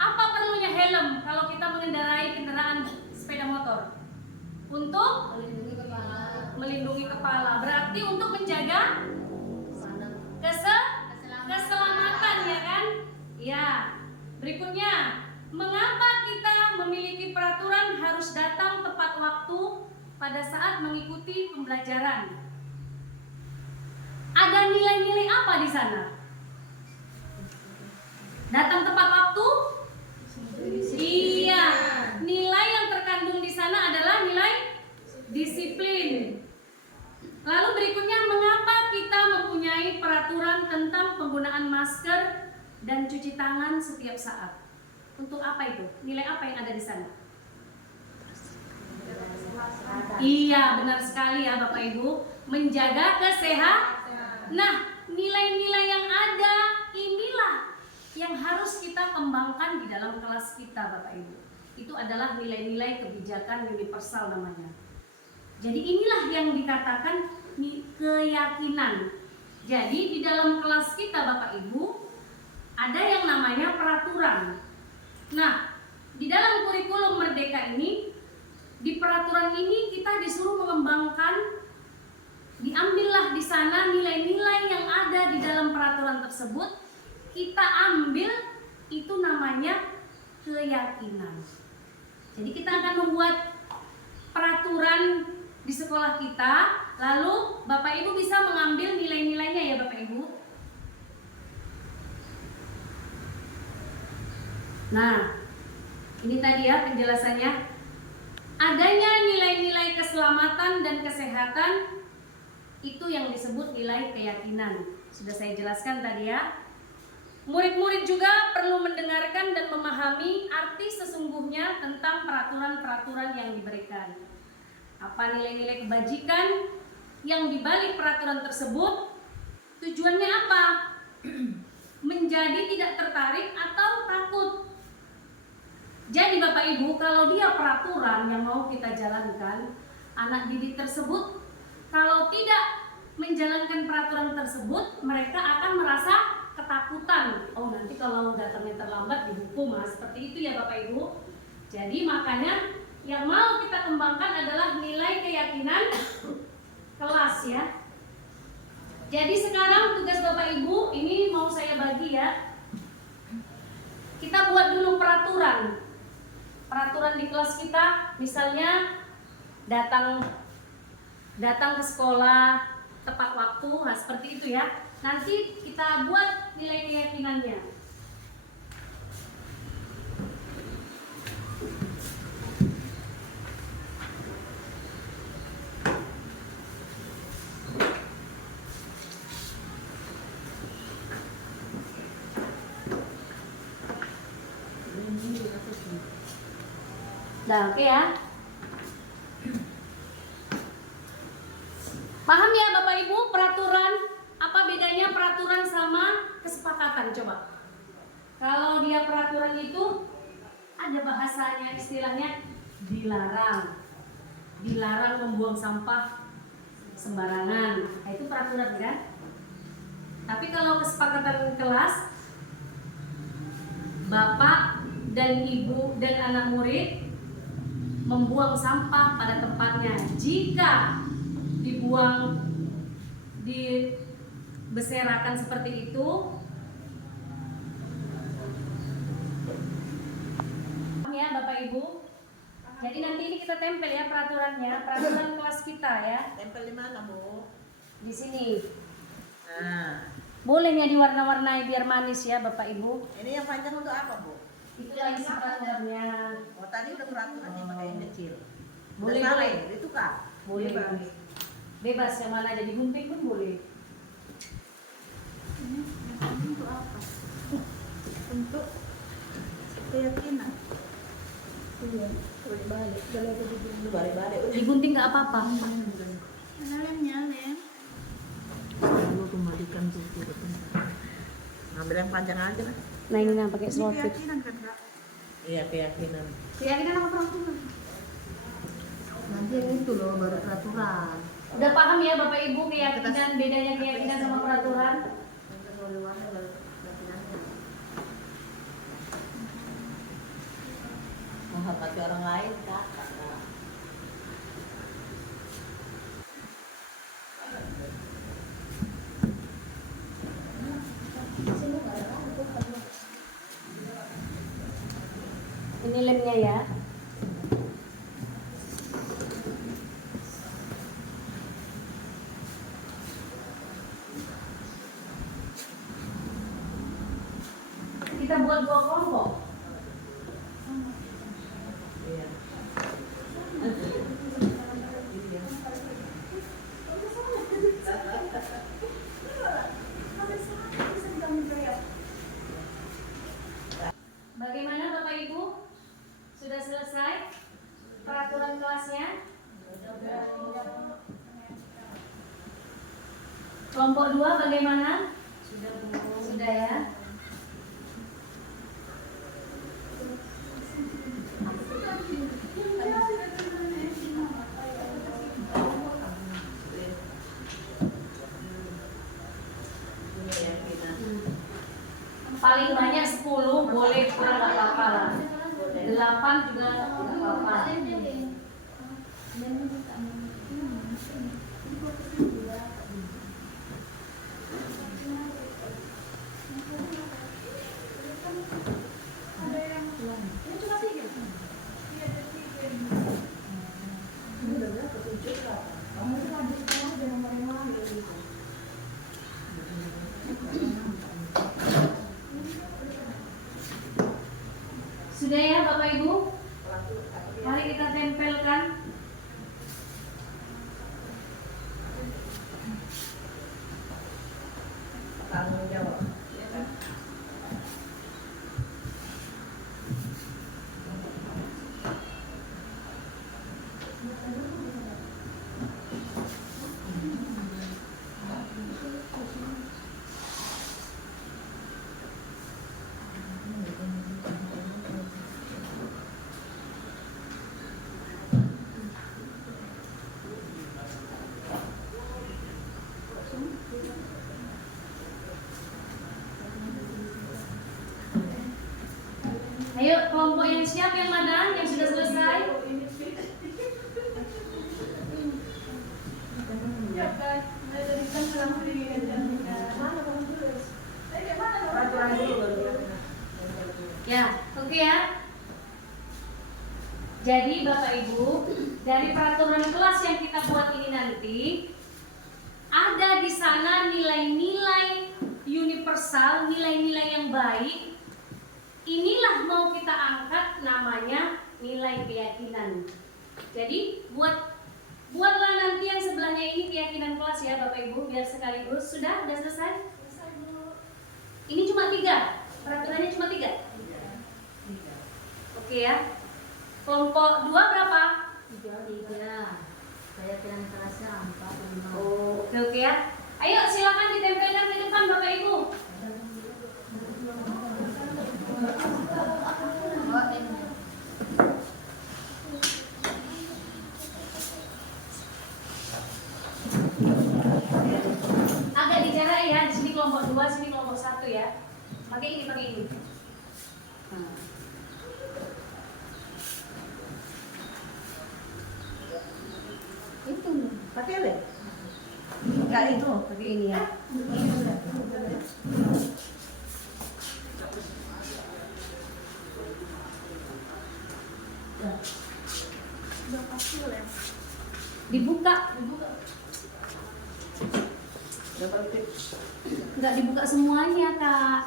Apa perlunya helm kalau kita mengendarai kendaraan sepeda motor? Untuk melindungi kepala. Berarti untuk menjaga keselamatan ya kan? Ya. Berikutnya, mengapa kita memiliki peraturan harus datang tepat waktu pada saat mengikuti pembelajaran? Ada nilai-nilai apa di sana? Datang tepat waktu? Iya. Nilai yang terkandung di sana adalah nilai disiplin. Lalu berikutnya, mengapa kita mempunyai peraturan tentang penggunaan masker dan cuci tangan setiap saat? Untuk apa itu? Nilai apa yang ada di sana? Iya, benar sekali ya Bapak Ibu. Menjaga kesehatan. Nah, nilai-nilai yang ada inilah yang harus kita kembangkan di dalam kelas kita Bapak Ibu. Itu adalah nilai-nilai kebijakan universal namanya. Jadi inilah yang dikatakan keyakinan. Jadi di dalam kelas kita Bapak Ibu ada yang namanya peraturan. Nah, di dalam kurikulum Merdeka ini, di peraturan ini kita disuruh mengembangkan, diambillah di sana nilai-nilai yang ada di dalam peraturan tersebut, kita ambil, itu namanya keyakinan. Jadi kita akan membuat peraturan di sekolah kita, lalu Bapak Ibu bisa mengambil nilai-nilainya ya Bapak Ibu. Nah, ini tadi ya penjelasannya. Adanya nilai-nilai keselamatan dan kesehatan, itu yang disebut nilai keyakinan. Sudah saya jelaskan tadi ya. Murid-murid juga perlu mendengarkan dan memahami arti sesungguhnya tentang peraturan-peraturan yang diberikan. Apa nilai-nilai kebajikan yang dibalik peraturan tersebut? Tujuannya apa? Menjadi tidak tertarik atau takut. Jadi Bapak Ibu, kalau dia peraturan yang mau kita jalankan, anak didik tersebut kalau tidak menjalankan peraturan tersebut, mereka akan merasa ketakutan. Oh, nanti kalau datangnya terlambat dihukum. Nah, seperti itu ya Bapak Ibu. Jadi makanya yang mau kita kembangkan adalah nilai keyakinan kelas ya. Jadi sekarang tugas Bapak Ibu ini mau saya bagi ya. Kita buat dulu peraturan. Peraturan di kelas kita, misalnya datang ke sekolah tepat waktu, nah seperti itu ya. Nanti kita buat nilai keyakinannya. Nah, oke ya. Paham ya Bapak Ibu peraturan? Apa bedanya peraturan sama kesepakatan? Coba. Kalau dia peraturan itu ada bahasanya, istilahnya dilarang. Dilarang membuang sampah sembarangan. Nah, itu peraturan kan? Tapi kalau kesepakatan kelas, Bapak dan Ibu dan anak murid membuang sampah pada tempatnya. Jika dibuang di berserakan seperti itu, ya Bapak Ibu. Jadi nanti ini kita tempel ya peraturannya, peraturan kelas kita ya. Tempel di mana, Bu? Di sini. Nah, Bolehnya diwarna-warnai biar manis ya Bapak Ibu. ini yang panjang untuk apa, Bu? Itu lagi peraturannya. Oh, tadi udah peraturannya pakai yang kecil. Boleh, Udah boleh. saling, ditukar. Boleh. Bebas. Bebas yang mana jadi gunting pun boleh. Untuk apa? Untuk keyakinan. Iya, balik. Lu balik-balik. Digunting nggak apa-apa. Lemnya, Lem. Lu kembalikan tuh ke tempat. Ngambil yang panjang aja lah. Nah ini nah pakai swap fit. Keyakinan kan, Kak? Iya, keyakinan. Keyakinan apa peraturan? Nanti yang itu loh baru peraturan. Udah paham ya Bapak Ibu keyakinan, bedanya keyakinan sama peraturan? Menghormati orang lain, Kak. Ini lemnya ya. Kita buat 2 kelompok. Iya. Bagaimana Bapak Ibu? Sudah selesai peraturan kelasnya? Kelompok 2 bagaimana? Sudah Bu. Sudah ya. Paling banyak 10, boleh kurang nggak apa-apa lah. 8 juga nggak apa-apa. Sudah ya Bapak Ibu? Mari kita tempelkan. Tanggung jawab. Ayo kelompok yang siap yang mana? Yang sudah selesai? Ya, oke ya. Jadi Bapak Ibu, dari peraturan kelas yang kita buat ini nanti ada di sana nilai-nilai universal, nilai-nilai yang baik. Inilah mau kita angkat namanya nilai keyakinan. Jadi buatlah nanti yang sebelahnya ini keyakinan kelas ya Bapak Ibu biar sekaligus. Sudah selesai? Ini cuma 3. Peraturannya cuma 3. Oke ya. Kelompok 2 berapa? 3. Keyakinan kelasnya 4, 5. Oh, ya. Ayo silakan ditempelkan di depan Bapak Ibu. Agak dijarak ya, di sini kelompok 2, sini kelompok 1 ya. Pakai ini. Nah. Itu pakai apa? Enggak itu, Pakai ini ya. Dibuka. Enggak dibuka semuanya, Kak.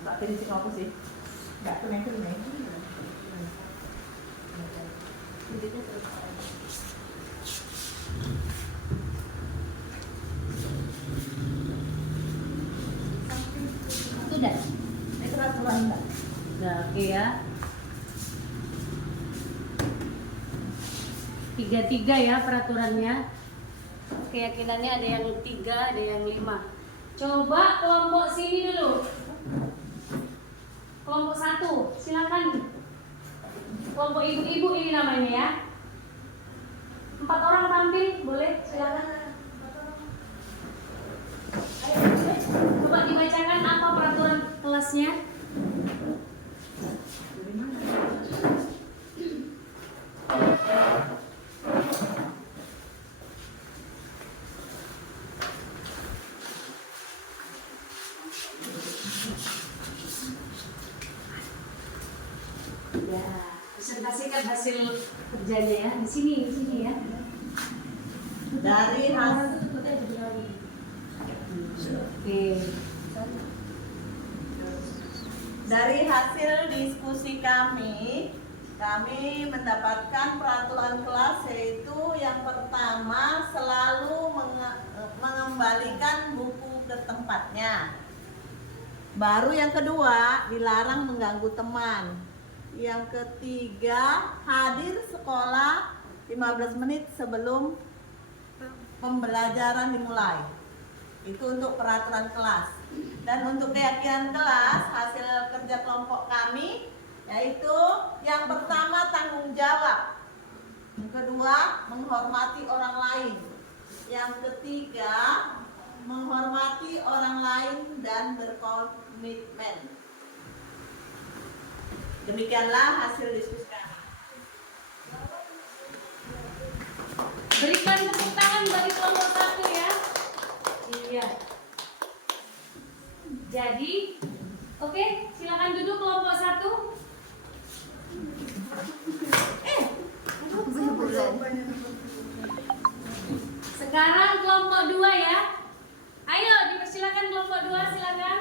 Enggak finishing apa sih? Enggak kering-kering. Sudah. Itu peraturan enggak? Nah, oke ya. 3 ya peraturannya. Keyakinannya ada yang 3, ada yang 5. Coba kelompok sini dulu. Kelompok 1, silakan. Kelompok ibu-ibu ini namanya ya. 4 orang tampil, boleh? Silakan. Coba dibacakan apa peraturan kelasnya. Ya, presentasikan hasil kerjanya ya. Di sini ya. Dari hasil Oke. Dari hasil diskusi kami mendapatkan peraturan kelas, yaitu yang pertama selalu mengembalikan buku ke tempatnya. Baru yang kedua, dilarang mengganggu teman. Yang ketiga, hadir sekolah 15 menit sebelum pembelajaran dimulai. Itu untuk peraturan kelas. Dan untuk keyakinan kelas, hasil kerja kelompok kami, yaitu yang pertama tanggung jawab, yang kedua menghormati orang lain, yang ketiga menghormati orang lain dan berkomitmen. Demikianlah hasil diskusi kami. Berikan tepuk tangan bagi kelompok 1 ya. Iya. Jadi, oke, silakan duduk kelompok 1. Sekarang kelompok 2 ya. Ayo dipersilakan kelompok 2, silakan.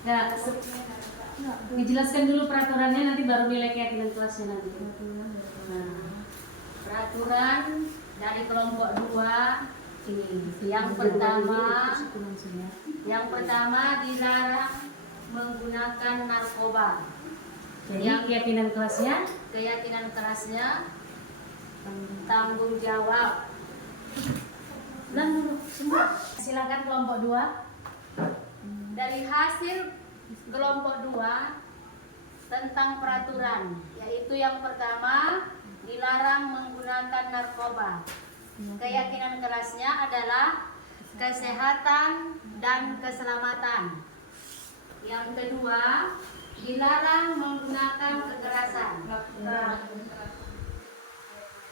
Nah, dijelaskan dulu peraturannya, nanti baru nilai keyakinan kelasnya nanti. Nah, peraturan dari kelompok 2 ini. Yang pertama dilarang menggunakan narkoba. Jadi keyakinan kelasnya tanggung jawab. Ulang dulu semua. Silakan kelompok 2. Dari hasil kelompok 2 tentang peraturan, yaitu yang pertama dilarang menggunakan narkoba. Keyakinan kelasnya adalah kesehatan dan keselamatan. Yang kedua, dilarang menggunakan kekerasan.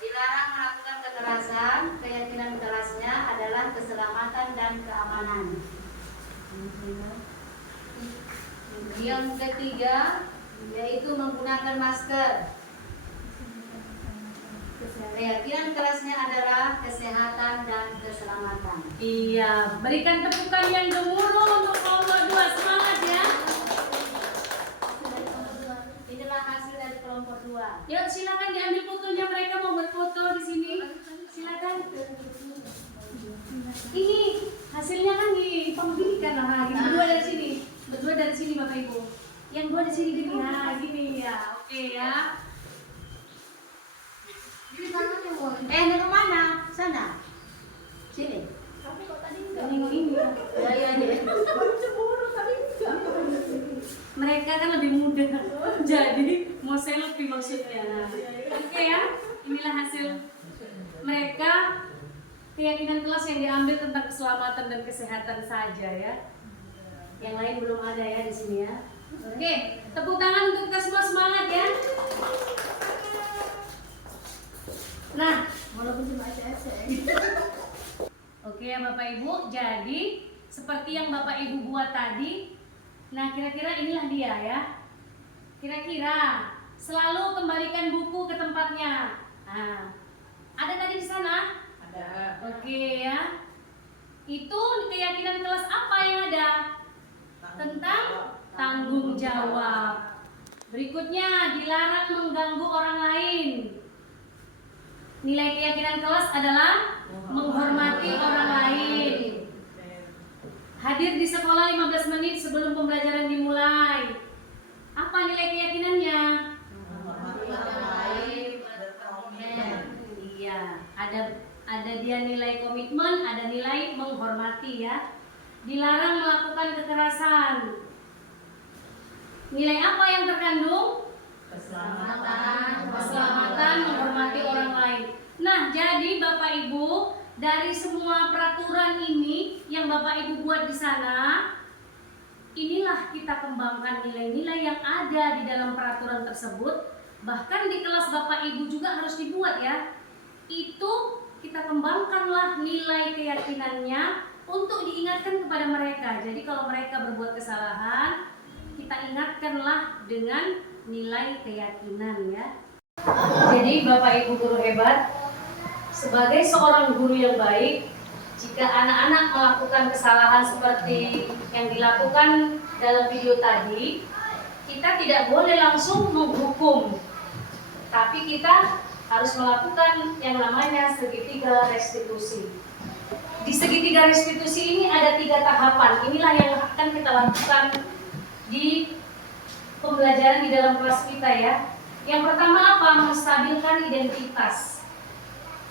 Dilarang melakukan kekerasan. Keyakinan kelasnya adalah keselamatan dan keamanan. Yang ketiga, yaitu menggunakan masker. Keyakinan kelasnya adalah kesehatan dan keselamatan. Iya, berikan tepukan yang gemuruh untuk kelompok 2. Semangat ya. Inilah hasil dari kelompok 2. berdua. Yuk silakan diambil fotonya, mereka mau berfoto di sini. Silakan. Ini hasilnya kan dipembelikan lah. Berdua dari sini, Bapak Ibu. Yang dua di sini gini ya, Oke ya. Mau kemana? Sana. Sini. Tapi kok tadi Ini. Ya. Mereka kan lebih muda, jadi mau selfie maksudnya. Oke ya, inilah hasil mereka. Keyakinan kelas yang diambil tentang keselamatan dan kesehatan saja ya. Yang lain belum ada ya di sini ya. Oke, tepuk tangan untuk kita semua, semangat ya. Nah, Walaupun cuma aceh-aceh. oke ya Bapak Ibu, jadi seperti yang Bapak Ibu buat tadi. Nah, kira-kira inilah dia ya. Kira-kira selalu kembalikan buku ke tempatnya. Nah, ada tadi di sana? Ada. Oke ya. Itu keyakinan kelas apa yang ada? Tentang tanggung jawab. Berikutnya, dilarang mengganggu orang lain. Nilai keyakinan kelas adalah menghormati orang lain. Hadir di sekolah 15 menit sebelum pembelajaran dimulai. Apa nilai keyakinannya? Iya, ada dia nilai komitmen, ada nilai menghormati ya. Dilarang melakukan kekerasan. Nilai apa yang terkandung? Keselamatan, menghormati orang lain. Nah, jadi Bapak Ibu, dari semua peraturan ini yang Bapak Ibu buat di sana, inilah kita kembangkan nilai-nilai yang ada di dalam peraturan tersebut. Bahkan di kelas Bapak Ibu juga harus dibuat ya. Itu kita kembangkanlah nilai keyakinannya untuk diingatkan kepada mereka. Jadi kalau mereka berbuat kesalahan, kita ingatkanlah dengan nilai keyakinan ya. Jadi Bapak Ibu guru hebat, sebagai seorang guru yang baik, jika anak-anak melakukan kesalahan seperti yang dilakukan dalam video tadi, kita tidak boleh langsung menghukum, tapi kita harus melakukan yang namanya segitiga restitusi. Di segitiga restitusi ini ada 3 tahapan. Inilah yang akan kita lakukan di pembelajaran di dalam kelas kita ya. Yang pertama apa? Menstabilkan identitas.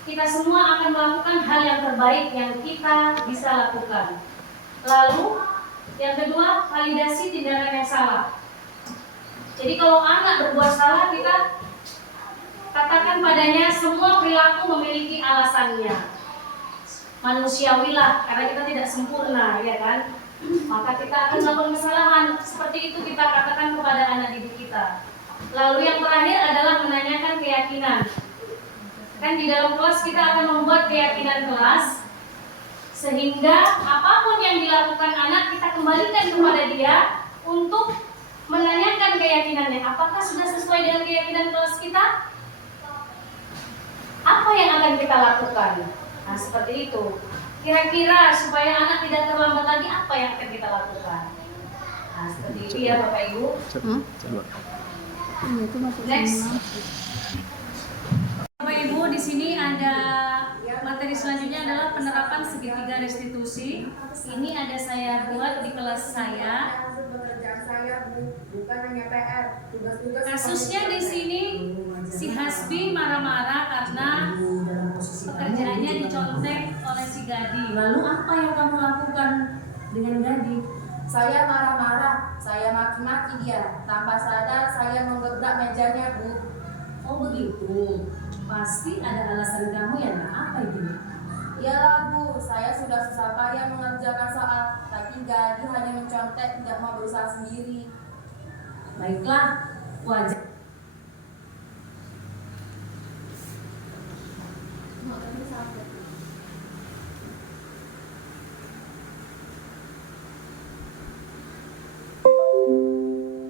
Kita semua akan melakukan hal yang terbaik yang kita bisa lakukan. Lalu yang kedua, validasi tindakan yang salah. Jadi kalau anak berbuat salah, kita katakan padanya semua perilaku memiliki alasannya. Manusiawilah, karena kita tidak sempurna, ya kan? Maka kita akan melakukan kesalahan. Seperti itu kita katakan kepada anak didik kita. Lalu yang terakhir adalah menanyakan keyakinan. Kan di dalam kelas kita akan membuat keyakinan kelas, sehingga apapun yang dilakukan anak kita kembalikan kepada dia untuk menanyakan keyakinannya. Apakah sudah sesuai dengan keyakinan kelas kita? Apa yang akan kita lakukan? Nah seperti itu. Kira-kira supaya anak tidak terlambat lagi, apa yang akan kita lakukan? Nah seperti itu ya Bapak Ibu. Next. Bapak Ibu, di sini ada materi selanjutnya adalah penerapan segitiga restitusi. Ini ada saya buat di kelas saya. Kasusnya di sini si Hasbi marah-marah karena pekerjaannya dicontek oleh si Gadi. Lalu apa yang kamu lakukan dengan Gadi? Saya marah-marah, saya maki-maki dia. Tanpa sadar saya menggebrak mejanya, Bu. Oh begitu. Pasti ada alasan kamu ya, nah apa itu? Iyalah Bu, saya sudah susah payah mengerjakan soal, tapi Gadi hanya mencontek, tidak mau berusaha sendiri. Baiklah, wajar.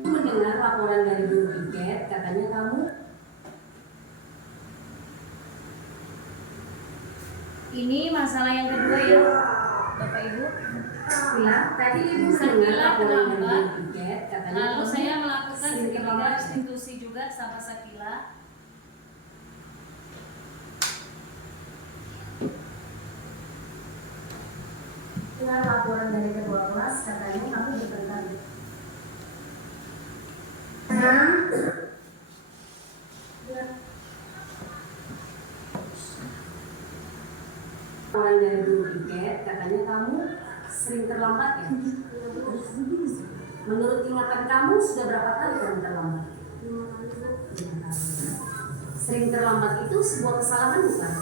Mendengar laporan dari guru piket, katanya kamu ini masalah yang kedua ya. Bapak Ibu. Tadi Ibu Sakila terlambat, lalu saya melakukan segitiga restitusi juga sama Sakila. Dengan laporan dari kedua kelas, katanya kamu bertengkar. Orang dari guru piket, katanya kamu sering terlambat ya? Menurut ingatan kamu sudah berapa kali kamu terlambat? Sering terlambat itu sebuah kesalahan bukan?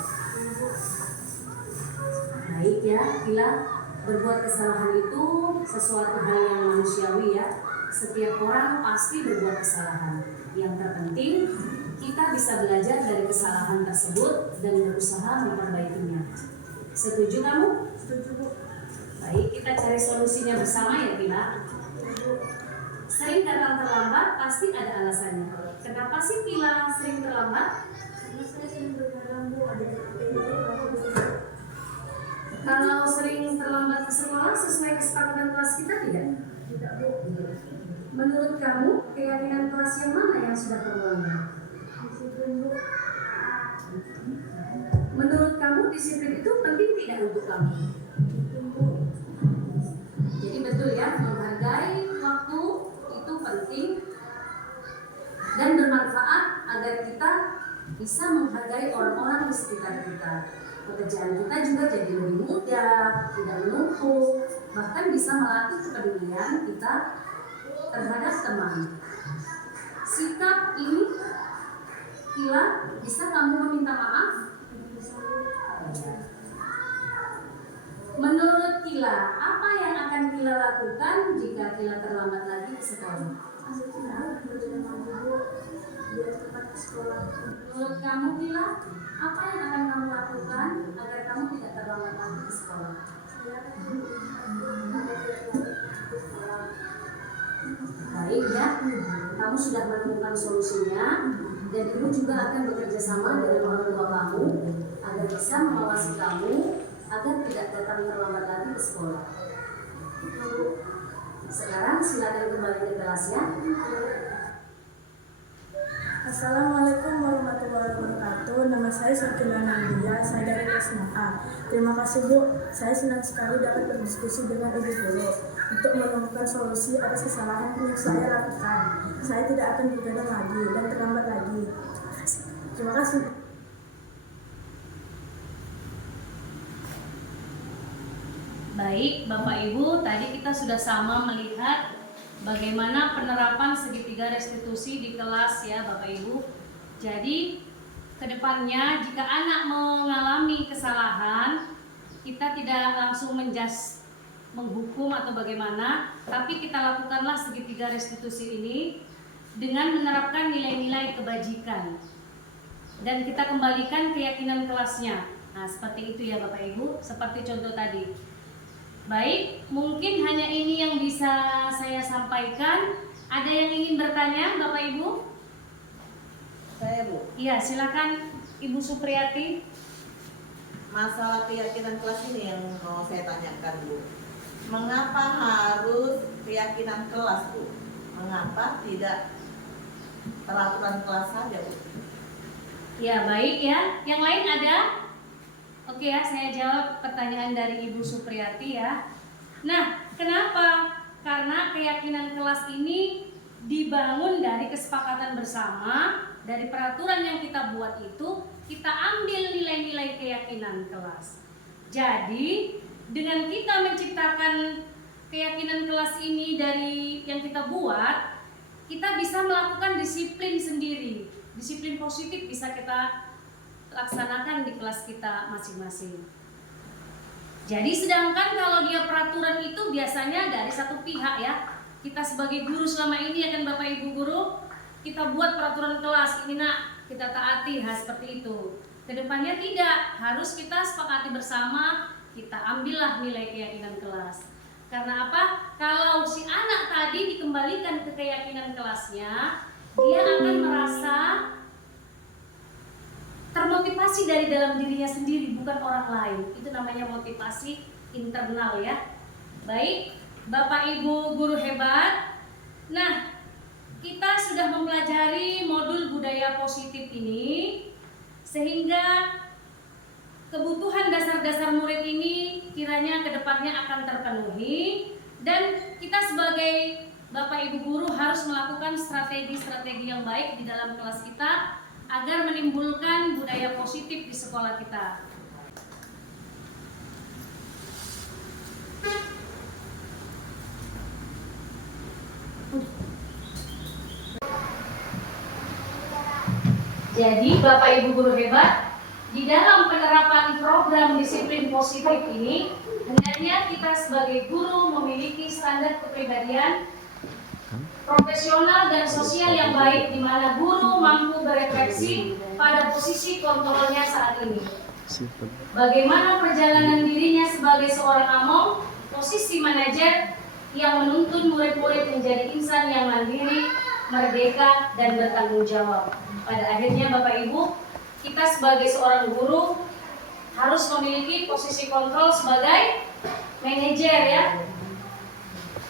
Baik ya, bila berbuat kesalahan itu sesuatu hal yang manusiawi ya. Setiap orang pasti berbuat kesalahan. Yang terpenting kita bisa belajar dari kesalahan tersebut dan berusaha memperbaikinya. Setuju kamu? Setuju, Bu. Baik, kita cari solusinya bersama ya, Bila. Sering datang terlambat pasti ada alasannya. Kenapa sih Bila sering terlambat? Karena saya sering bergadang, Bu. Kalau sering terlambat ke sekolah sesuai kesepakatan kelas kita tidak? Tidak, Bu. Menurut kamu, keyakinan kelas yang mana yang sudah terlanggar? Disiplin, Bu. Menurut kamu disiplin itu penting tidak untuk kamu? Jadi betul ya, menghargai waktu itu penting dan bermanfaat agar kita bisa menghargai orang-orang di sekitar kita. Pekerjaan kita juga jadi lebih mudah, tidak menumpuk, bahkan bisa melatih kepedulian kita terhadap teman. Sikap ini, Kila, bisa kamu meminta maaf? Menurut Kila, apa yang akan Kila lakukan jika Kila terlambat lagi ke sekolah? Menurut kamu Kila, apa yang akan kamu lakukan agar kamu tidak terlambat lagi ke sekolah? Baik ya, kamu sudah menemukan solusinya dan Ibu juga akan bekerja sama dengan orang tua kamu agar bisa mengawasi kamu agar tidak datang terlambat lagi ke sekolah. Sekarang silakan kembali ke kelasnya. Assalamualaikum warahmatullahi wabarakatuh. Nama saya Sakila Nadia, saya dari kelas 6A. Terima kasih Bu, saya senang sekali dapat berdiskusi dengan Ibu Guru untuk menemukan solusi atas kesalahan yang saya lakukan. Saya tidak akan bergadang lagi dan terlambat lagi. Terima kasih. Baik, Bapak Ibu, tadi kita sudah sama melihat bagaimana penerapan segitiga restitusi di kelas ya Bapak Ibu. Jadi kedepannya jika anak mengalami kesalahan, kita tidak langsung menghukum atau bagaimana, tapi kita lakukanlah segitiga restitusi ini dengan menerapkan nilai-nilai kebajikan dan kita kembalikan keyakinan kelasnya. Nah seperti itu ya Bapak Ibu, seperti contoh tadi. Baik, mungkin hanya ini yang bisa saya sampaikan. Ada yang ingin bertanya, Bapak Ibu? Saya, Bu. Iya, silakan Ibu Supriyati. Masalah keyakinan kelas ini yang mau saya tanyakan, Bu. Mengapa harus keyakinan kelas, Bu? Mengapa tidak peraturan kelas saja, Bu? Ya, baik ya. Yang lain ada? Oke ya, saya jawab pertanyaan dari Ibu Supriyati ya. Nah, kenapa? Karena keyakinan kelas ini dibangun dari kesepakatan bersama, dari peraturan yang kita buat itu, kita ambil nilai-nilai keyakinan kelas. Jadi, dengan kita menciptakan keyakinan kelas ini dari yang kita buat, kita bisa melakukan disiplin sendiri. Disiplin positif bisa kita laksanakan di kelas kita masing-masing. Jadi sedangkan kalau dia peraturan itu biasanya dari satu pihak ya. Kita sebagai guru selama ini ya kan Bapak Ibu guru, kita buat peraturan kelas ini nak, kita taati seperti itu. Kedepannya tidak, harus kita sepakati bersama, kita ambillah nilai keyakinan kelas. Karena apa? Kalau si anak tadi dikembalikan ke keyakinan kelasnya, dia akan merasa termotivasi dari dalam dirinya sendiri, bukan orang lain. Itu namanya motivasi internal ya. Baik, Bapak Ibu guru hebat. Nah, kita sudah mempelajari modul budaya positif ini sehingga kebutuhan dasar-dasar murid ini kiranya kedepannya akan terpenuhi, dan kita sebagai Bapak Ibu guru harus melakukan strategi-strategi yang baik di dalam kelas kita agar menimbulkan budaya positif di sekolah kita. Jadi Bapak Ibu guru hebat, di dalam penerapan program disiplin positif ini, hendaknya kita sebagai guru memiliki standar kepribadian profesional dan sosial yang baik, di mana guru mampu berefleksi pada posisi kontrolnya saat ini. Bagaimana perjalanan dirinya sebagai seorang among, posisi manajer yang menuntun murid-murid menjadi insan yang mandiri, merdeka, dan bertanggung jawab. Pada akhirnya Bapak Ibu, kita sebagai seorang guru harus memiliki posisi kontrol sebagai manajer ya.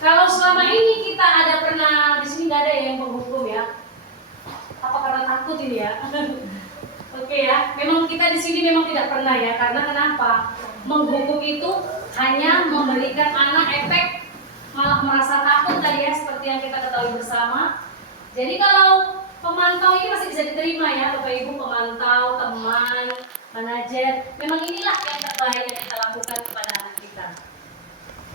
Kalau selama ini kita ada pernah di sini, nggak ada yang penghukum ya? Apa karena takut ini ya? Oke ya, memang kita di sini memang tidak pernah ya. Karena kenapa? Menghukum itu hanya memberikan anak efek malah merasa takut tadi ya, seperti yang kita ketahui bersama. Jadi kalau pemantau ini masih bisa diterima ya, Bapak Ibu, pemantau, teman, manajer. Memang inilah yang terbaik yang kita lakukan kepada anak kita.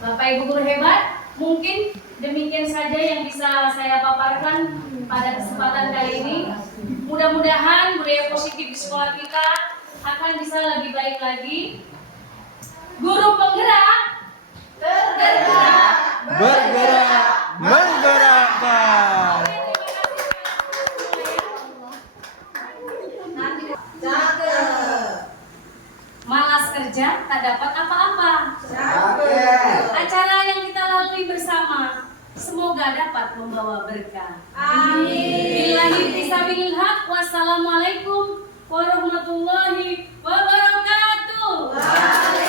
Bapak Ibu guru hebat, mungkin demikian saja yang bisa saya paparkan pada kesempatan kali ini. Mudah-mudahan budaya positif di sekolah kita akan bisa lebih baik lagi. Guru penggerak, tergerak, Bergerak, menggerakkan. Malas kerja tak dapat apa-apa. Acara yang kita lalui bersama semoga dapat membawa berkah. Amin. Billahi fisabilil haq. Wassalamualaikum warahmatullahi wabarakatuh. Mana saya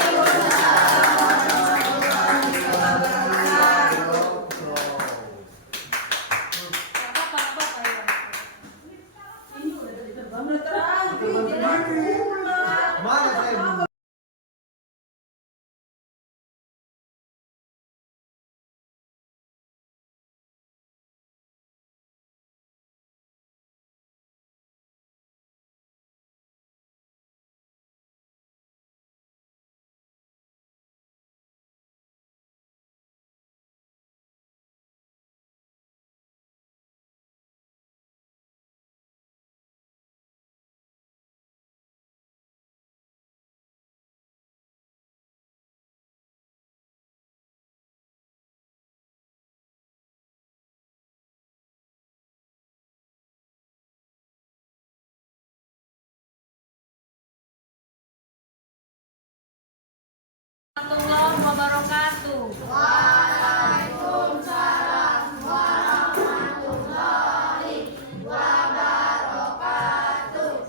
Warahmatullahi wabarakatuh. Waalaikumsalam warahmatullahi wabarakatuh.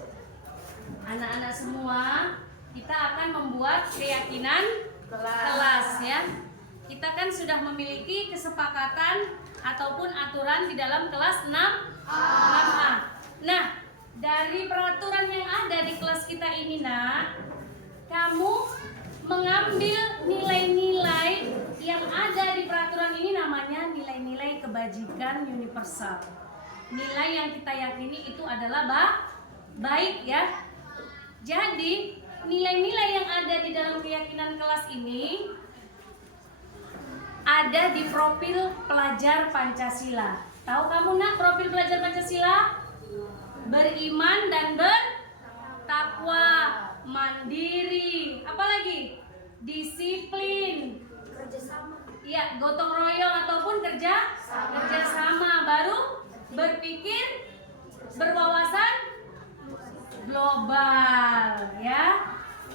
Anak-anak semua, kita akan membuat keyakinan kelas ya. Kita kan sudah memiliki kesepakatan ataupun aturan di dalam kelas 6A. Nah, dari peraturan yang ada di kelas kita ini, nak, kamu mengambil nilai-nilai yang ada di peraturan ini, namanya nilai-nilai kebajikan universal. Nilai yang kita yakini itu adalah baik ya. Jadi nilai-nilai yang ada di dalam keyakinan kelas ini ada di profil pelajar Pancasila. Tahu kamu nak profil pelajar Pancasila? Beriman dan bertakwa, mandiri, apalagi disiplin, ya, gotong royong ataupun kerjasama, baru berpikir berwawasan global ya.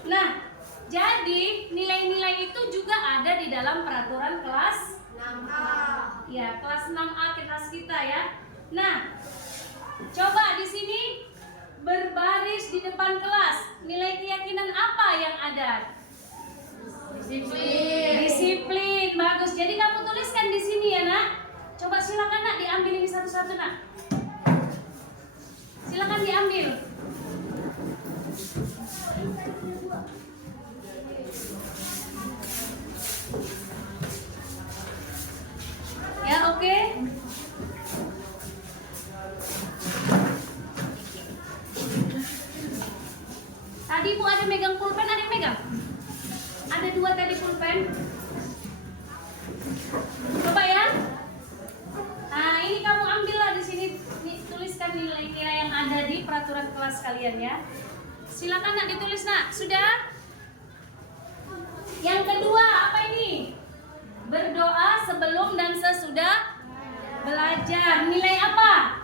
Nah, jadi nilai-nilai itu juga ada di dalam peraturan kelas 6A. Ya, kelas 6A kelas kita ya. Nah, coba di sini berbaris di depan kelas. Nilai keyakinan apa yang ada? Disiplin, bagus. Jadi kamu tuliskan di sini ya nak. Coba silakan nak diambil ini satu-satu nak. Silakan diambil. Ya oke. Tadi Bu ada megang pulpen, ada yang megang? Ada 2 tadi pulpen. Coba ya. Nah ini kamu ambillah di sini, tuliskan nilai-nilai yang ada di peraturan kelas kalian ya. Silakan nak ditulis nak. Sudah? Yang kedua apa ini? Berdoa sebelum dan sesudah belajar. Nilai apa?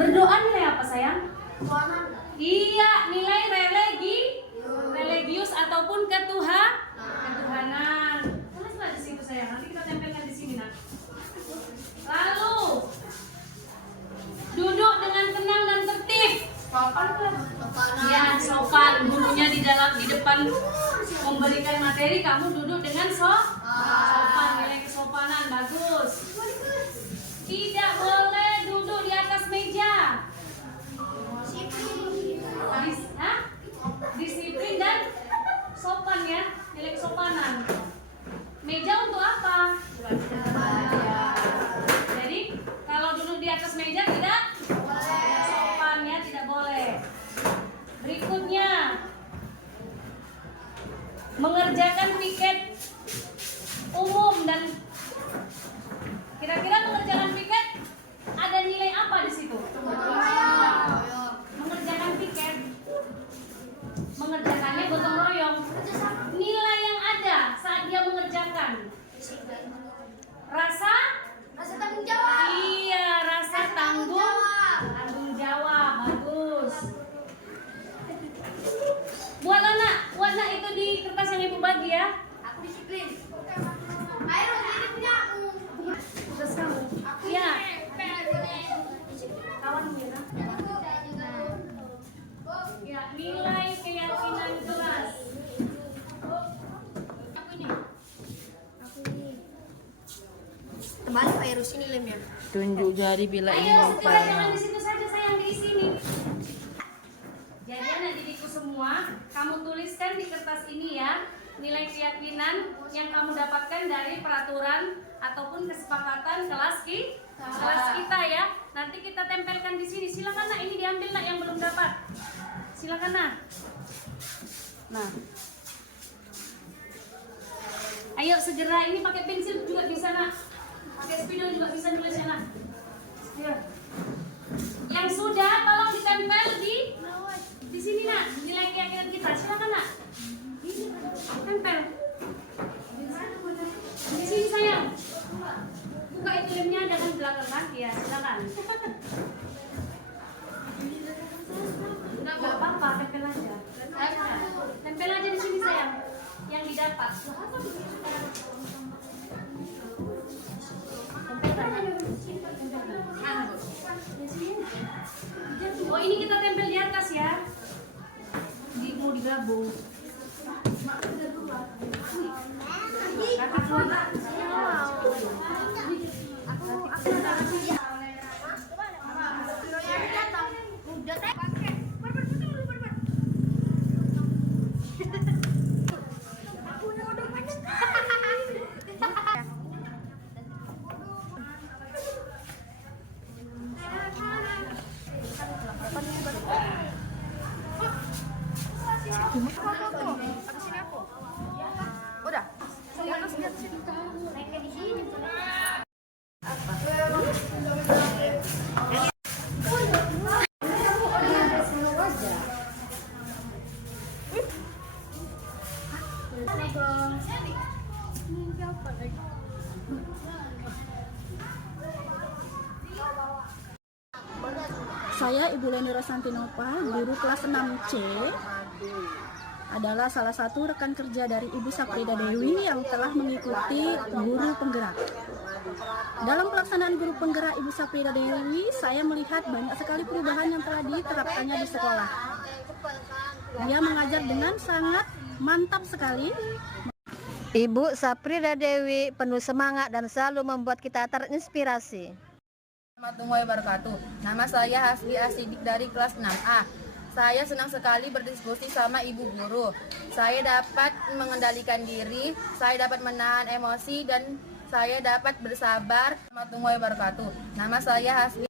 Berdoa nilai apa sayang? Iya, nilai religius ataupun ketuhanan. Tulislah di situ sayang. Nanti kita tempelkan di sini nak. Lalu duduk dengan tenang dan tertib. Ya, sopan. Gurunya di depan memberikan materi, kamu duduk dengan sopan. Nilai kesopanan bagus. Tidak boleh duduk di atas meja. Disiplin dan sopan ya, nilai kesopanan. Meja untuk apa? Jadi kalau duduk di atas meja tidak sopan ya, tidak boleh. Berikutnya, mengerjakan piket umum. Dan kira-kira mengerjakan piket ada nilai apa di situ? Mengerjakan piket, mengerjakannya gotong royong. Nilai yang ada saat dia mengerjakan, rasa tanggung jawab. Iya, rasa tanggung jawab. Bagus. Buat anak itu di kertas yang ibu bagi ya. Aku disiplin. Ayo, ini punya aku. Terus kamu. Iya. Kawan ya. Ya, nilai keyakinan kelas. Terbalik virus ini lemnya. Tunjuk jari bila ini Ayo, lupa. jangan di situ saja sayang, di sini. Jadi anak didikku semua, kamu tuliskan di kertas ini ya nilai keyakinan yang kamu dapatkan dari peraturan ataupun kesepakatan kelas kita ya. Nanti kita tempelkan di sini. Silakan nak, ini diambil nak yang belum dapat. Silakan nak. Nah, ayo segera, ini pakai pensil juga bisa nak, pakai spidol juga bisa nulisnya nak. Ayo. Yang sudah tolong ditempel di sini nak, nilai keyakinan kita. Silakan nak. Tempel. Di sini sayang. Buka itu lemnya dengan belakangan ya, silakan. Enggak apa-apa, tempel aja. Tempel aja di sini sayang. Yang didapat. Oh, ini kita tempel di atas ya. Mau digabung. Saya Ibu Leni Rosantinova, guru kelas 6C, adalah salah satu rekan kerja dari Ibu Saprida Dewi yang telah mengikuti guru penggerak. Dalam pelaksanaan guru penggerak Ibu Saprida Dewi, saya melihat banyak sekali perubahan yang telah diterapkannya di sekolah. Dia mengajar dengan sangat Mantap sekali. Ibu Saprida Dewi penuh semangat dan selalu membuat kita terinspirasi. Warahmatullahi wabarakatuh. Nama saya Hasbi Asidik dari kelas 6A. Saya senang sekali berdiskusi sama ibu guru. Saya dapat mengendalikan diri, saya dapat menahan emosi, dan saya dapat bersabar. Warahmatullahi wabarakatuh. Nama saya Hasbi